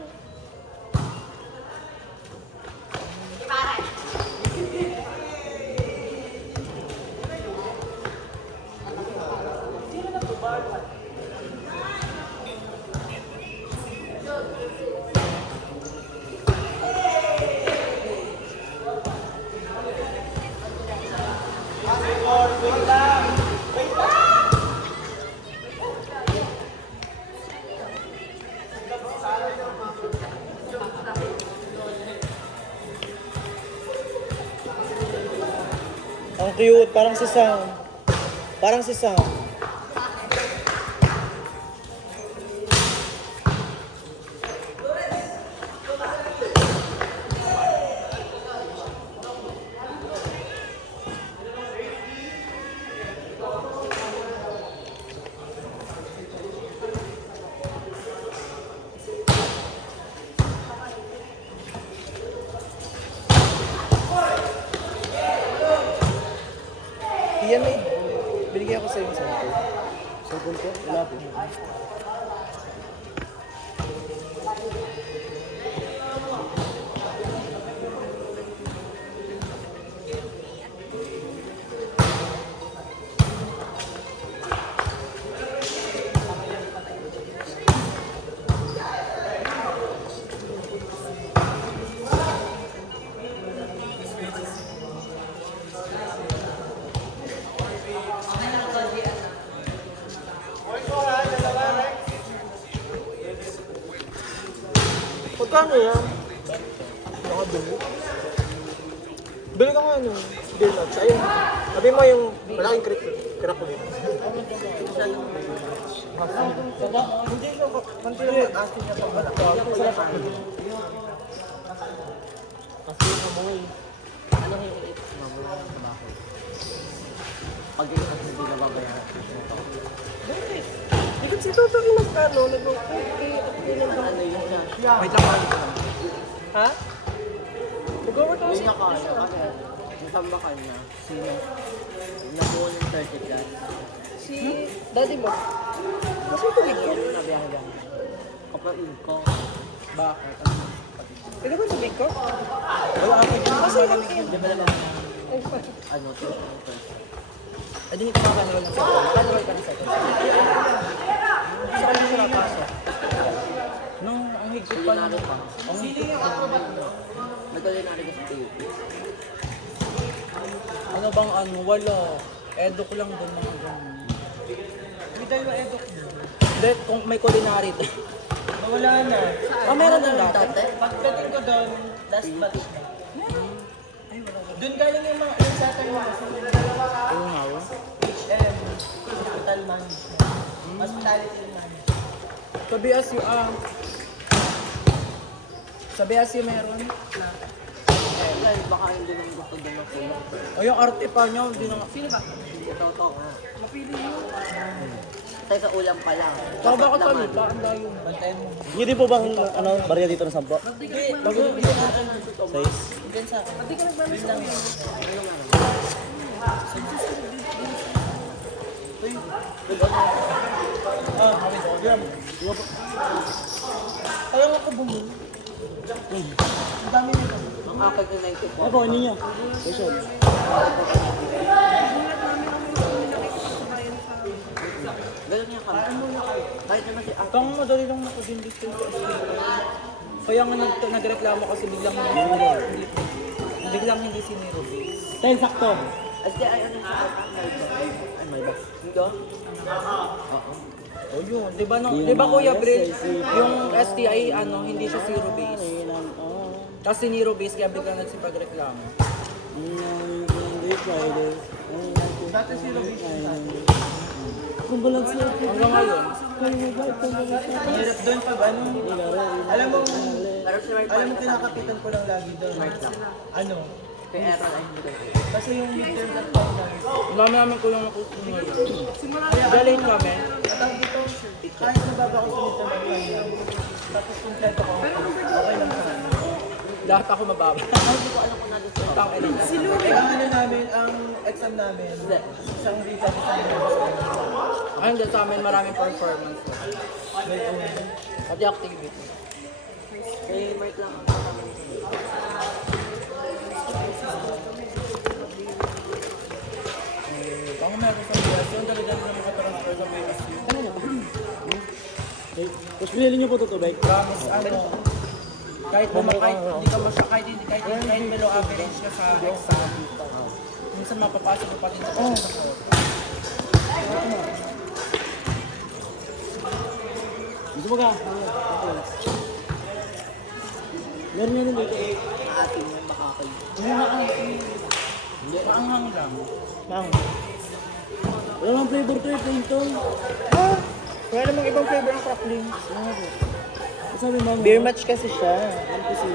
Ang cute, parang si Sam. Parang si Sam. Iyan may binigyan ko sa iyo sa ito. Sabon ko? Wala po. Magkano yan? Nakabili. Bili ka nga ano, donuts. Ayun. Sabi mo yung malaking crack ulit. Hindi siya, kanti naman asin niya pang malaki. Sarap ako. Kasi mabuhay. Ano yung eat? Mabuhay ang tabako. Pag hindi hindi na babayaran. Ikot si Toto rin nag-ano, nag-okay. Ano yun siya? May tamaan ka. Ha? Nag-over Hindi na kaya kasi nasambakan niya. Sino? Nabuo ng 30 plus. Si Daddy mo. Kasi tuwid ko. Nabiyahe lang. Kapag Kain ko. Bakit? Ano ba sabihin ko? Wala ako dyan. Kasi malamig yun. Di ba naman ano, Ay, din ito makakalawal ng second. Makakalawal ka ng second. Gusto ka lang nakapasok. Nung ang higpit pa namin pa. Ang higpit pa. nagkalinari ko sa PUP. Ano bang ano? Wala. Eduk lang doon mga ganun. Hindi tayo na edok mo. Hindi, kung may culinary doon. Wala na. Meron din dati. Pagdating ko doon, last batch na. Doon galing yung mga yung sa tayo mga Oo nga. HM, Hospital Management. Hospitality Management. Sa BSU, sa BSU meron. Dahil baka hindi nang gusto din ng kulong. O yung arte pa niya, hindi na nga. Sino ba? Totoo nga. Mapili mo. Tayo sa ulam pa lang. Saka bakit ano? Bakit tayo? Bantayan mo. Hindi din po bang ano, barya dito ng sampo? Bago dito natin. Size? Diyan sa akin. Pati ka nagmamis lang yun. Kaya nga ako bumili. Ang dami nito. Ang akal na 94. Ako, ano niya? Question. Ganun niya kami. Kahit naman si Ate. Kang madali lang din distance. Kaya nga nagreklamo kasi biglang hindi siniro. Tayo sakto. Kasi ay ano siya? Ay may bas. Hindi ko? Oh yun, di ba Kuya Bril, yung STI ano, hindi siya zero base. Kasi zero base kaya biglang nagsipagreklamo. Dati sila base. Kung balang siya. Hanggang ngayon, Ang hirap doon pag ano. Alam mo, Pero si Mark alam mo kinakapitan ko lang lagi doon. Ano? kay Aaron ay hindi ko. Kasi yung midterm na po namin. ang dami namin kulang na kulang ngayon. Galing kami. At ang dito, kahit nababa ko sa midterm na namin, tapos kompleto ko. Okay lang sa akin. Lahat ako mababa. Hindi ko alam kung nandun siya. Tao ina. Eh, ang ano namin, ang exam namin, isang recap sa Ayun dyan sa amin maraming performance. Pati activity. Kay Mark lang. Kung meron sa BS, yung dali-dali na makatransfer sa BS. Tapos pinili niyo po ito, Bek? Promise, ano, kahit hindi ka masya, kahit below average ka sa exam, minsan mapapasok ka pa din sa course. Gusto mo ka? Meron nga nung dito. Ating yung makakay. Maanghang lang. Wala nang flavor to eh, plain to. Wala namang ibang flavor ng cracklings. Sabi mo, Beer match kasi siya. ano kasi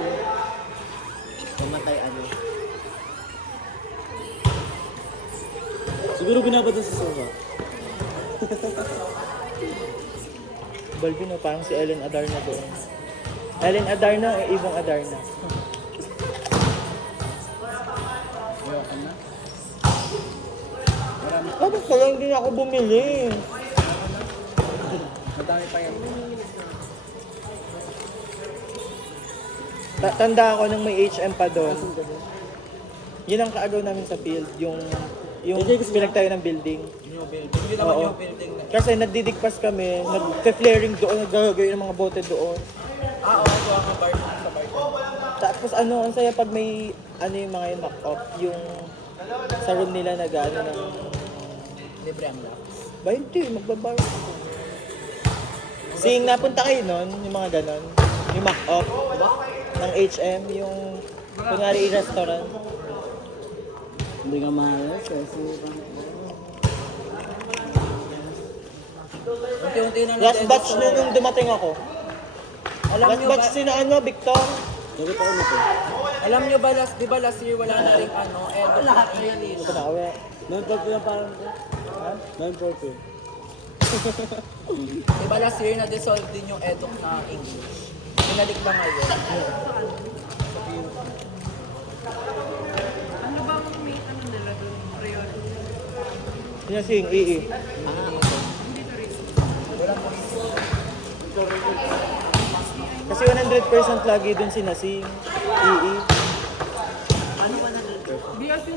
Pumatay ano. siguro binabad na sa sofa. Balvin, parang si Ellen Adarna doon. Ellen Adarna o Ibong Adarna? Bakit pala hindi ako bumili? Madami pa yan. Tanda ako nung may HM pa doon. Yun ang kaagaw namin sa field, yung pinagtayo ng building. New building. Hindi naman Oo. new building na. Kasi nagdidigpas kami, nag-flaring doon, nagagawin ng mga bote doon. Oo, ito ang bar sa bar. Tapos ano, ang saya pag may ano yung mga yung mock-up, yung sa room nila nag-ano ng Libre ang lakas. 20, magbabar. Sing, napunta kayo nun, yung mga ganon, yung mock-up ng HM, yung kunwari restaurant. Hindi ka mahalas kasi Unti-unti na Last batch na nung dumating ako. Alam Last nyo batch ba, sina ano, Victor. Dapat ako nito. alam nyo ba di ba last year wala na rin ano, Edo lahat na yan Ito na uwi. 9.40 lang parang ito. Ha? 9.40. Di ba last year na-dissolve din yung Eduk na English? Pinalik ba ngayon? Sina Sing, II. Ano na ito? Kasi 100% lagi dun si Nasing. EE.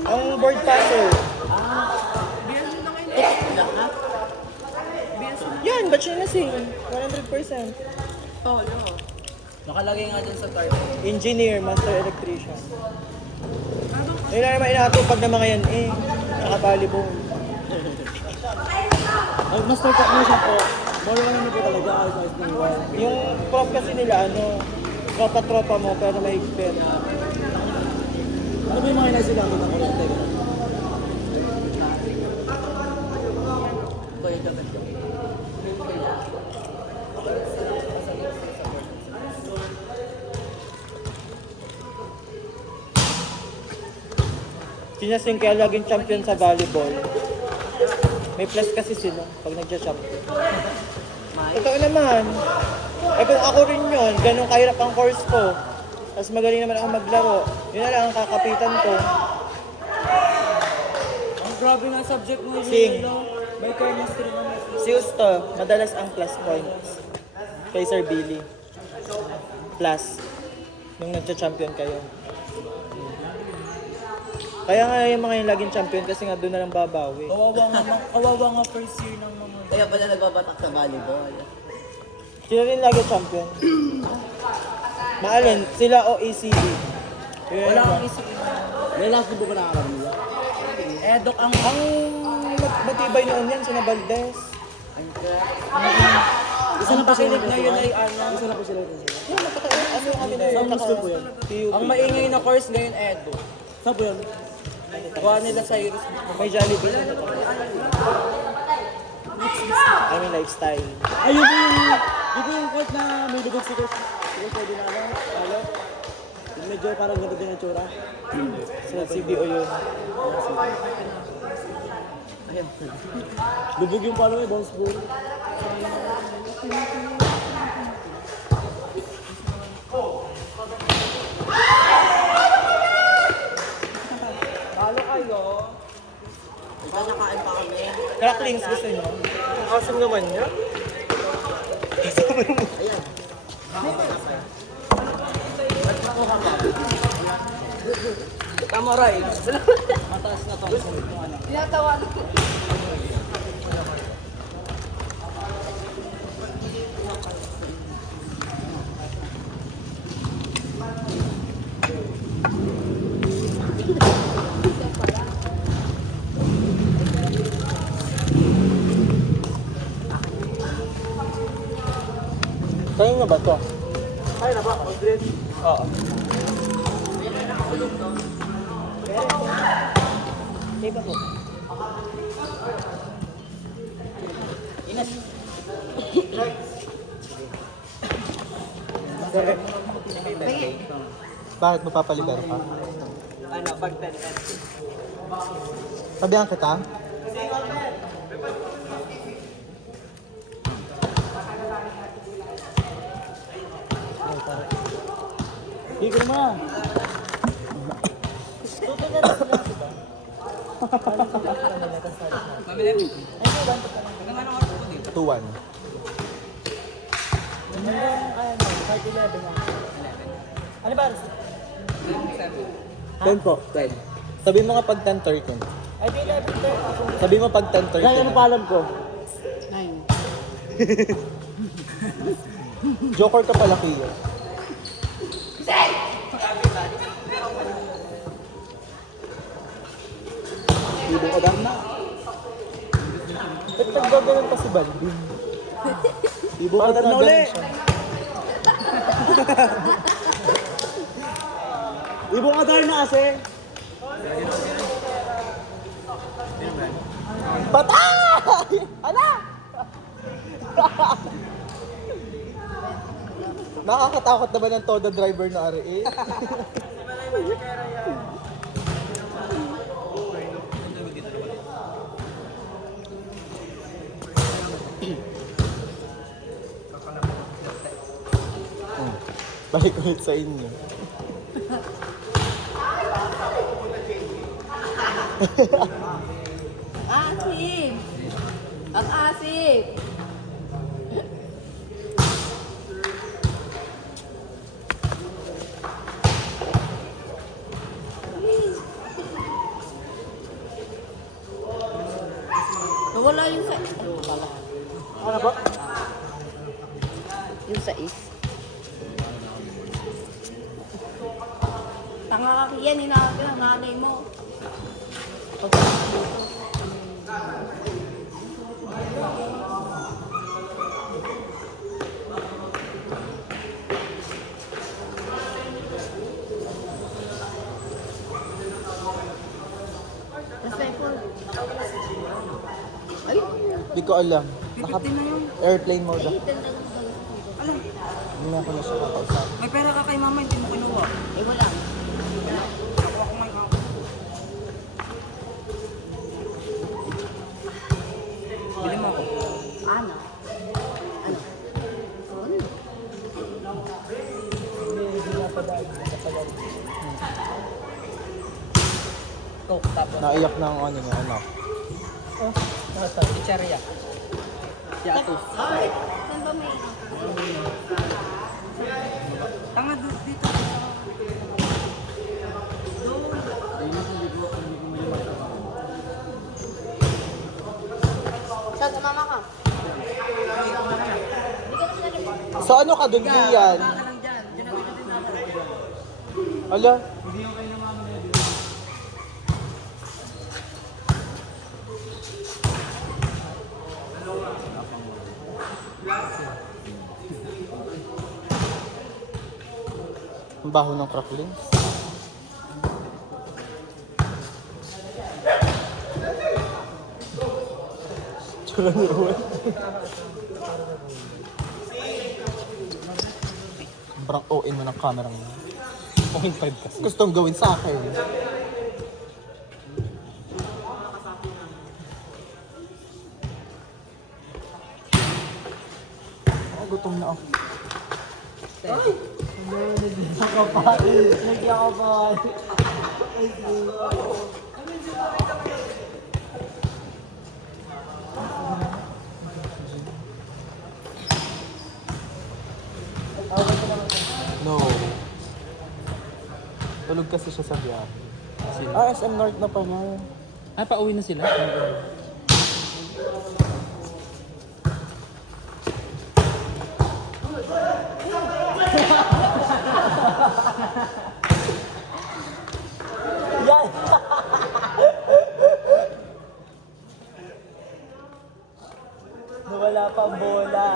Ang board passer. Yan, batch ni Nasing. 100%. Nakalagay nga dyan sa target. Engineer, master electrician. Yun na naman inatupag ng mga yan eh. Nakabalibong. Master technician po. More ano po talaga, ayos ng wire. Yung prof kasi nila, ano, tropa-tropa mo pero mahigpit. Ano ba yung mga inasilangan ng kuryente? Sinasing kaya laging champion sa volleyball. May plus kasi sila pag nagja-champion. Totoo naman. Eh kung ako rin yun, ganun kahirap ang course ko. Tapos magaling naman ako maglaro. Yun na lang ang kakapitan ko. Ang grabe nga subject mo Sing. May chemistry naman. Si Usto, madalas ang plus points. Kay Sir Billy. Plus. Nung nagcha-champion kayo. Kaya nga yung mga yung laging champion kasi nga doon na lang babawi. Kawawa nga first year ng mga... Kaya pala nagbabatak sa volleyball. Sila rin lagi champion. Maalin, sila o ECD. Wala akong isip. May last din po ba nakakaroon nila? Dok, ang Matibay noon yan, sina Valdez. isa na pakinig na yun ay ano. Isa na po sila ito. Yan, ano yung kami na yun? Saan gusto po yan? PUP. Ang maingay na course ngayon, Edo. Saan po yan? Kuha nila sa Iris. May Jollibee na ito. I mean, lifestyle. Ayun po yung court na may lubog si Coach. Si Coach pwede na ano? Yung medyo parang ganito din ang tsura. Sa CBO yun. Lubog yung palo eh, bounce ball. Ikaw nakain pa kami. Cracklings gusto nyo? Asim naman niya. Tama, Ray. Mataas na to. Tayo na ba to? Ay na ba? Aldrin? Oo. Iba po. Bakit mo papalibar pa? Ano, pag 10. Sabihan kita? Hindi ko naman. Mamili. 2-1. Ano ba? 10 po. 10. Sabi mo nga pag 10-13. Ay, di 11. Sabi mo pag 10-13. Kaya ano pa alam ko? Joker ka pala, Kiyo. Ibong ka dami na. Ba't naggaganon pa si Balvin? Ibong ka Bakit dami na naganon ulit. siya? Ibong ka dami na kasi. Patay! Ala! Nakakatakot naman ang Toda driver na RA. Balik ulit sa inyo. Asim! Ang asim! yung sa... Ano pala? Ano ba? Yung sa is. Tanga ka yan, inabi ang nanay mo. Ay, Hindi ko alam. Naka airplane mode ako. itan lang daw. Hindi na ako na siya kakausap. May pera ka kay mama, hindi mo kinuha. Eh, wala. Ako may ako. Bili mo ako. Ano? Ano? Ano? Coke, tapos. Naiyak na ang ano niya, anak. Chicharia. Yatos. Ay, saan ba may... Tanga dito. Saan sumama ka? So ano ka dun, Gian? Ala? Ang baho ng cracklings. Tsura ni Ruel. Sobrang OA mo ng camera mo. 0.5 kasi. Gustong gawin sa akin. Gutom na ako. Hindi ako pa. No. Tulog kasi siya sa biyahe. SM North na pala. Ay, pauwi na sila? Wala pang bola.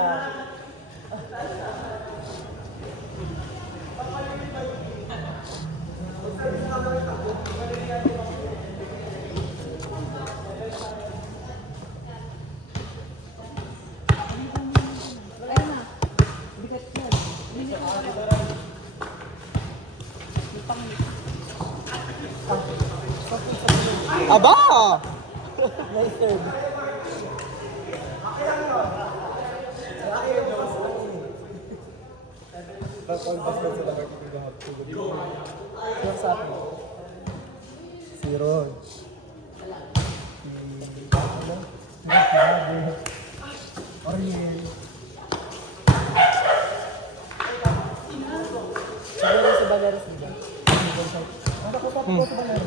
Aba! Nice serve. Sino sa akin? Si Ron. Ariel. Siguro si Valeros nila.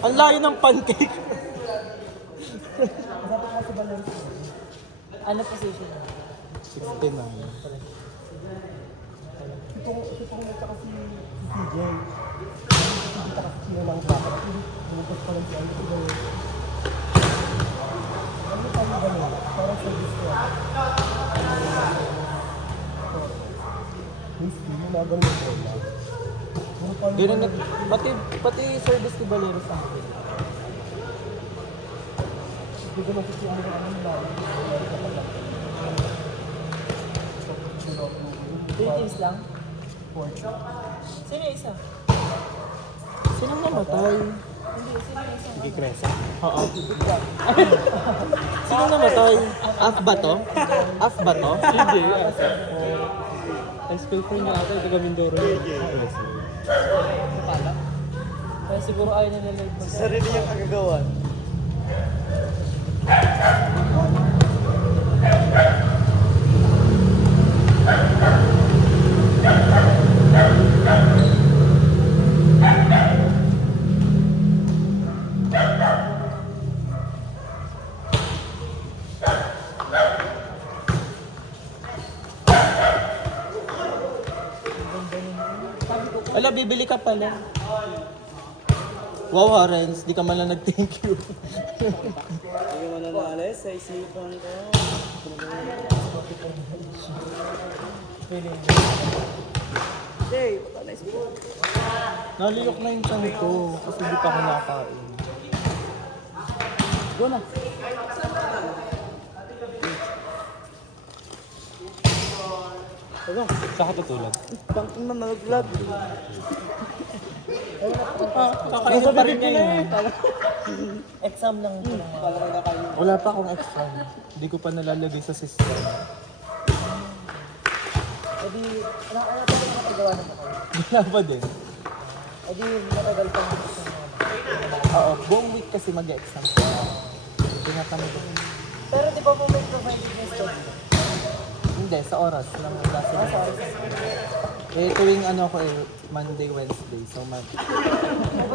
Ang layo ng pancake. Ano position? 69. Itong nagka kasi si CJ. Hindi ka kasi sino lang sa akin. Lumabas pa lang si Ano si Gano'n. Ano tayo gano'n? Parang service ko. Whiskey, yung mga gano'n yung bola. Ganun na, pati service ni Valero sa akin. Hindi ko lang kasi ano yung bago. Teams lang? Sino yung isa? Sinong namatay? Hindi kresa. Oo. Sinong namatay? Af ba to? Af ba to? Hindi. Ex-girlfriend niya ata, taga Mindoro. Pala. Kaya siguro ayaw na nila mag- Sarili niyang kagagawan. Ala, bibili ka pala. Wow, Harens, di ka man lang nag-thank you. Hindi mo nanalis sa isipan ko. Hey, patalis po. Naliyok na yung tiyan ko kasi di pa ako nakakain. Go na. Saka tutulog. Pangkin na nalaglag. Kakainin pa rin ngayon. Exam lang ito. Wala pa akong exam. Hindi ko pa nalalagay sa system. Wala pa din. Oo, buong week kasi mag-exam. Hindi na kami doon. Pero di ba po may provided na study? Hindi, sa oras lang ang klase. Eh, tuwing ano ko Monday, Wednesday. So, Ba't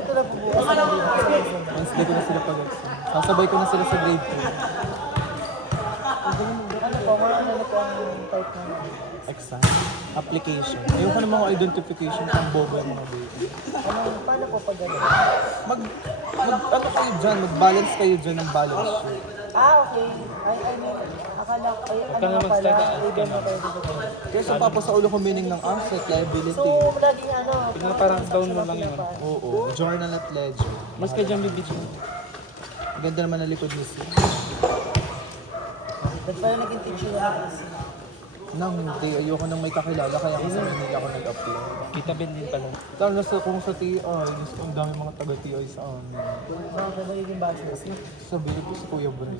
wala po bukas na Wednesday ko na sila pag-exam. Sasabay ko na sila sa grade 2. Ano po, more on ano po ang type na Exam. Application. Ayoko ng mga identification ang bobo yung mga baby. paano po pag gano'n? Ano kayo dyan? Mag-balance kayo dyan ng balance sheet. Okay. I mean, akala ko, ano nga pala, iba na kayo dito. Kaya sa tapos sa ulo ko meaning ng asset, liability. So, laging ano, Parang down mo lang yun. Oo, journal at ledger. Mas ka dyan bibidyo. Ganda naman ang likod ni Sid. ba't pa yung naging teacher na Hindi, ayoko nang may kakilala, kaya kasi sa Manila ako nag-apply. Kita Ben din pala. Lalo na kung sa TI, Diyos ko, ang dami mga taga-TI sa amin. Mga naging bachelor's. Sabihin ko si Kuya Bray.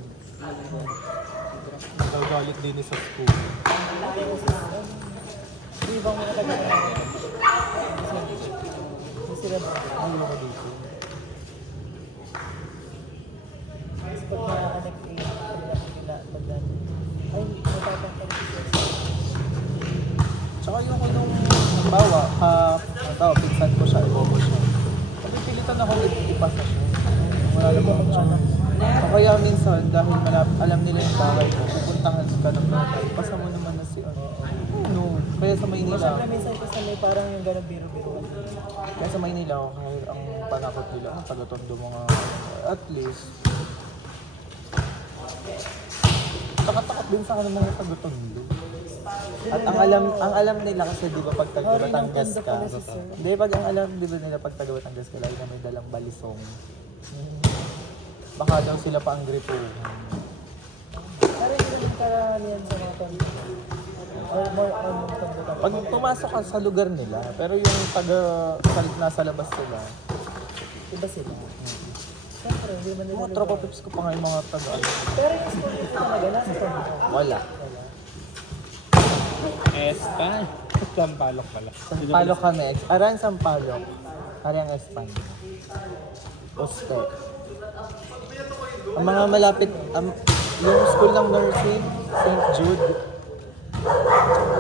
Nagagalit din sa school. Hindi bang mga taga-ano? Hindi sila ba? Ayoko dito. Tapos pag nakaka-nag-i-pag ay, matatangkang Tsaka yung nung, halimbawa, pinsan ko siya, ibobo siya. Pilitan ako ipasa siya. Wala lang akong chance. So, kaya minsan, dahil alam nila yung bagay ko, pupuntahan ka ng bagay, ipasa mo naman na si ano. No, kaya sa Maynila. Siyempre, minsan kasi may parang yung gano'ng biro-biro. Kaya sa Maynila, kahit ang panakot nila, ang taga-tondo mga, at least, takot din sa kanila mga taga-tondo. At ang alam nila kasi di ba pag taga-Batangas ka, di pag ang alam di ba nila pag taga-Batangas ka, lagi na may dalang balisong. Baka daw sila pa ang gripuhan. Pero hindi naman karamihan sa mga tondo. Or more on tondo. Pag pumasok ka sa lugar nila, pero yung nasa labas sila, Iba sila. Siyempre, hindi man nila mga tropa pips ko pa nga yung mga taga Pero yung school dito talaga, nasa tondo. wala. Espan. Sampalok pala. Sampalok kami. Aran Sampalok. Ariang Espanya. Uste. Ang mga malapit, yung school ng nursing, St. Jude.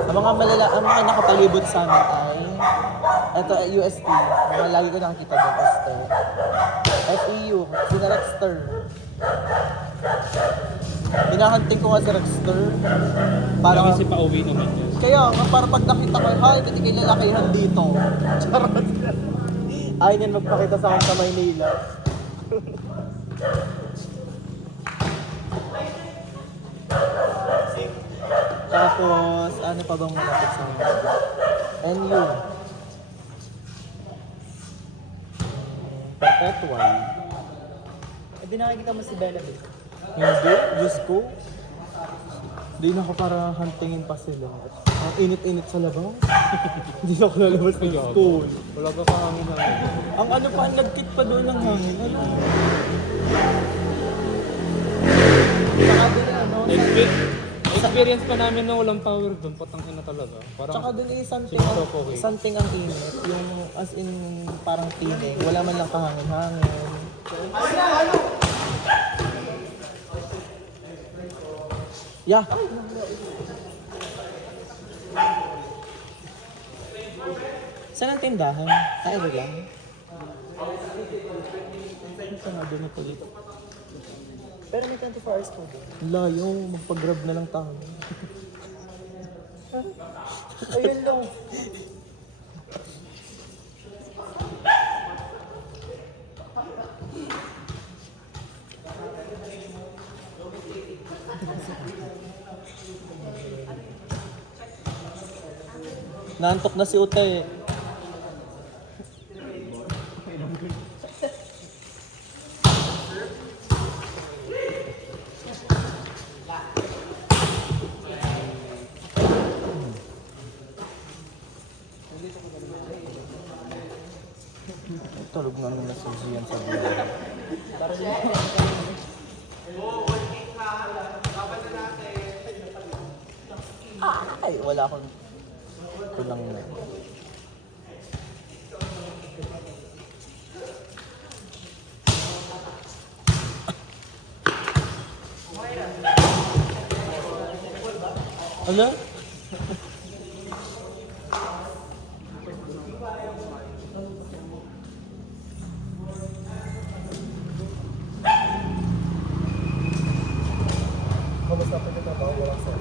Ang mga nakapalibot sa amin ay, ito UST, mga lagi ko nakikita doon, Uste. FEU, sina Rexter. Hinahanting ko nga si Rexter. Para Kasi pauwi naman yun. kaya nga, para pag nakita ko, hi, pwede kayo lalakihan dito. Charot. Ayaw niyan magpakita sa akin sa Maynila. Tapos, ano pa bang malapit sa akin? NU. Perpetual. Hindi nakikita mo si Benedict. Hindi, Diyos ko. Hindi na ako para hantingin pa sila. Ang init-init sa labas. Hindi na ako lalabas ng school. Wala ka pang hangin na. Ang ano pa, ang nagkit pa doon ng hangin. Ano? Saka din ano, Experience pa namin na walang power doon. Patang ina talaga. Parang tsaka doon Sinusuffocate. something ang init. Yung as in parang tinig. Wala man lang kahangin-hangin. Yeah. Saan ang tindahan? Tayo lang. Saan nga doon ako dito? Pero may 24 hours po din. Layo, magpag-grab na lang tayo. Ayun lang. Naantok na si Utay eh. Tulog na nila si Gian sa buhay. Ay, wala akong kulang na. Ano? Kamusta pa kita ba? Walang sa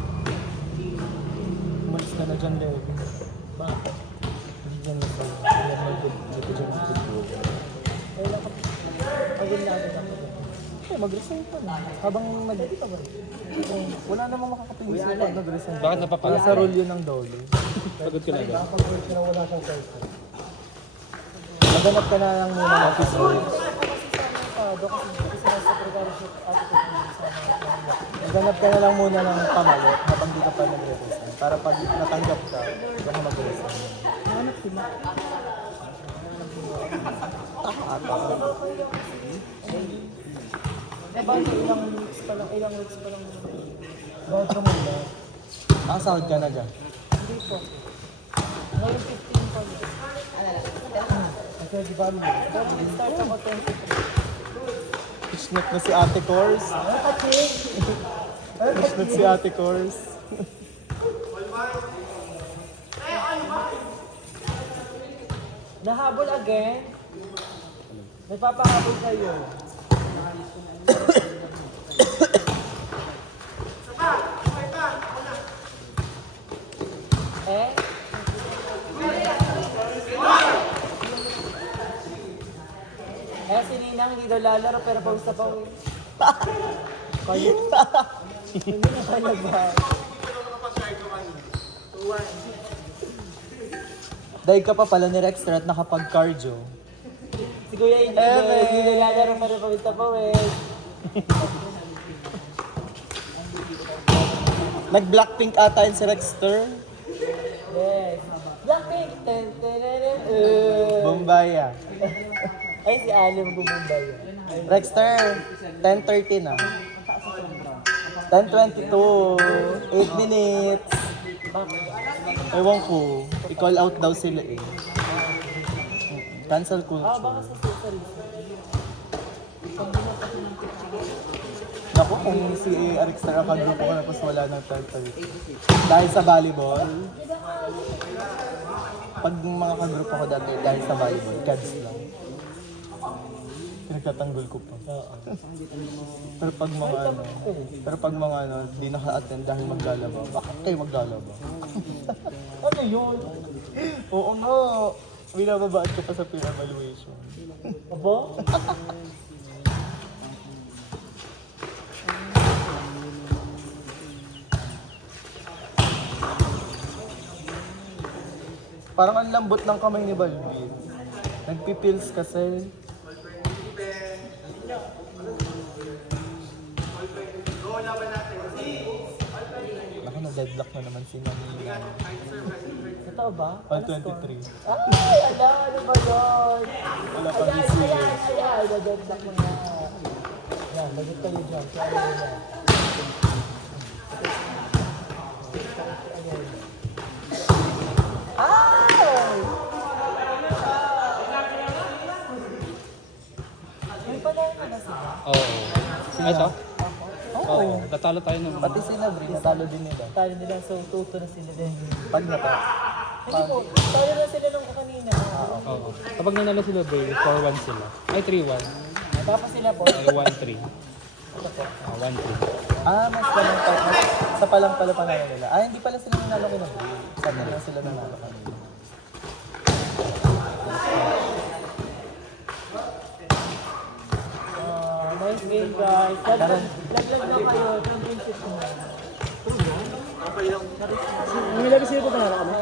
Umalis ka na dyan, Lev. Bakit? Hindi dyan na sa... Hindi dyan na sa... Pag-inagad ako. Eh, mag-resign ka na. Habang wala namang makakapingis na pag nag-resign. Bakit napapagod? Nasa role yun ng Dole. Pagod ka na ba? Kapag-work na wala siyang cellphone. Maganap ka na lang muna ng office roles. Maganap ka na lang muna ng pamalit habang di ka pa nag-resign. Para pag natanggap ka, huwag ka mag-resign. Hanap sila. Eh, bakit ilang weeks pa lang? Bawat ka muna. Sahod ka na dyan. Hindi po. Ngayon 15 pa lang. Kasi di ba mo? Pero start ako 23. Fishnet na si Ate Cors. Fishnet si Ate Cors. Nahabol again? Nagpapahabol sa'yo. Eh? Eh, si Ninang hindi daw lalaro pero pawis na pawis. Kayo? Hindi na kaya ba? Dahil ka pa pala ni Rexter at nakapag-cardio. Si Kuya hindi daw lalaro pero pawis na pawis. Nag-Blackpink ata yun si Rexter. Yes. Blackpink! Ten, ten, ten, ten. Bombaya. Ay, si Ali magbubumbay. Rexter, 10:30 na. 10:22. 8 minutes. Ewan ko. I-call out daw sila eh. Cancel culture. Baka sa sorry. Naku, kung si Rexter ang kagrupo ko tapos wala ng 10:30. Dahil sa volleyball. Pag mga kagrupo ko dati dahil sa volleyball, cads lang. Pinagtatanggol ko pa. Pero pag mga ano, di naka-attend dahil maglalaba, bakit kayo maglalaba? Ano yun? Oo nga, binababaan ko pa sa pin-evaluation. Abo? Parang ang lambot ng kamay ni Balvin. Nagpipils kasi. Ako na-deadlock na naman si Nani. Totoo ba? 123. Ay, ala, ano ba yun? Wala pang isi. Ay, nadedlock mo na. Yan, lagot kayo dyan. Kaya ano yan? Ay! May panahon ka na sila? Oo. Ito? Oo. Tatalo tayo ng... Pati si Nabri, natalo din nila. Talo nila, so tuto na sila din. Pag nata. Hindi po, talo na sila nung kanina. Oo. Kapag nanalo sila, Bay, 4-1 sila. Ay, 3-1. Tapos sila po, Ay, 1-3. ito po. 1-3. Mas palang pala. Sa palang pala panalo nila. Hindi pala sila nanalo ko na. Sa nila sila nanalo kanina. Nice game guys. Laglag na kayo, championship mo. May labis sila po na kami.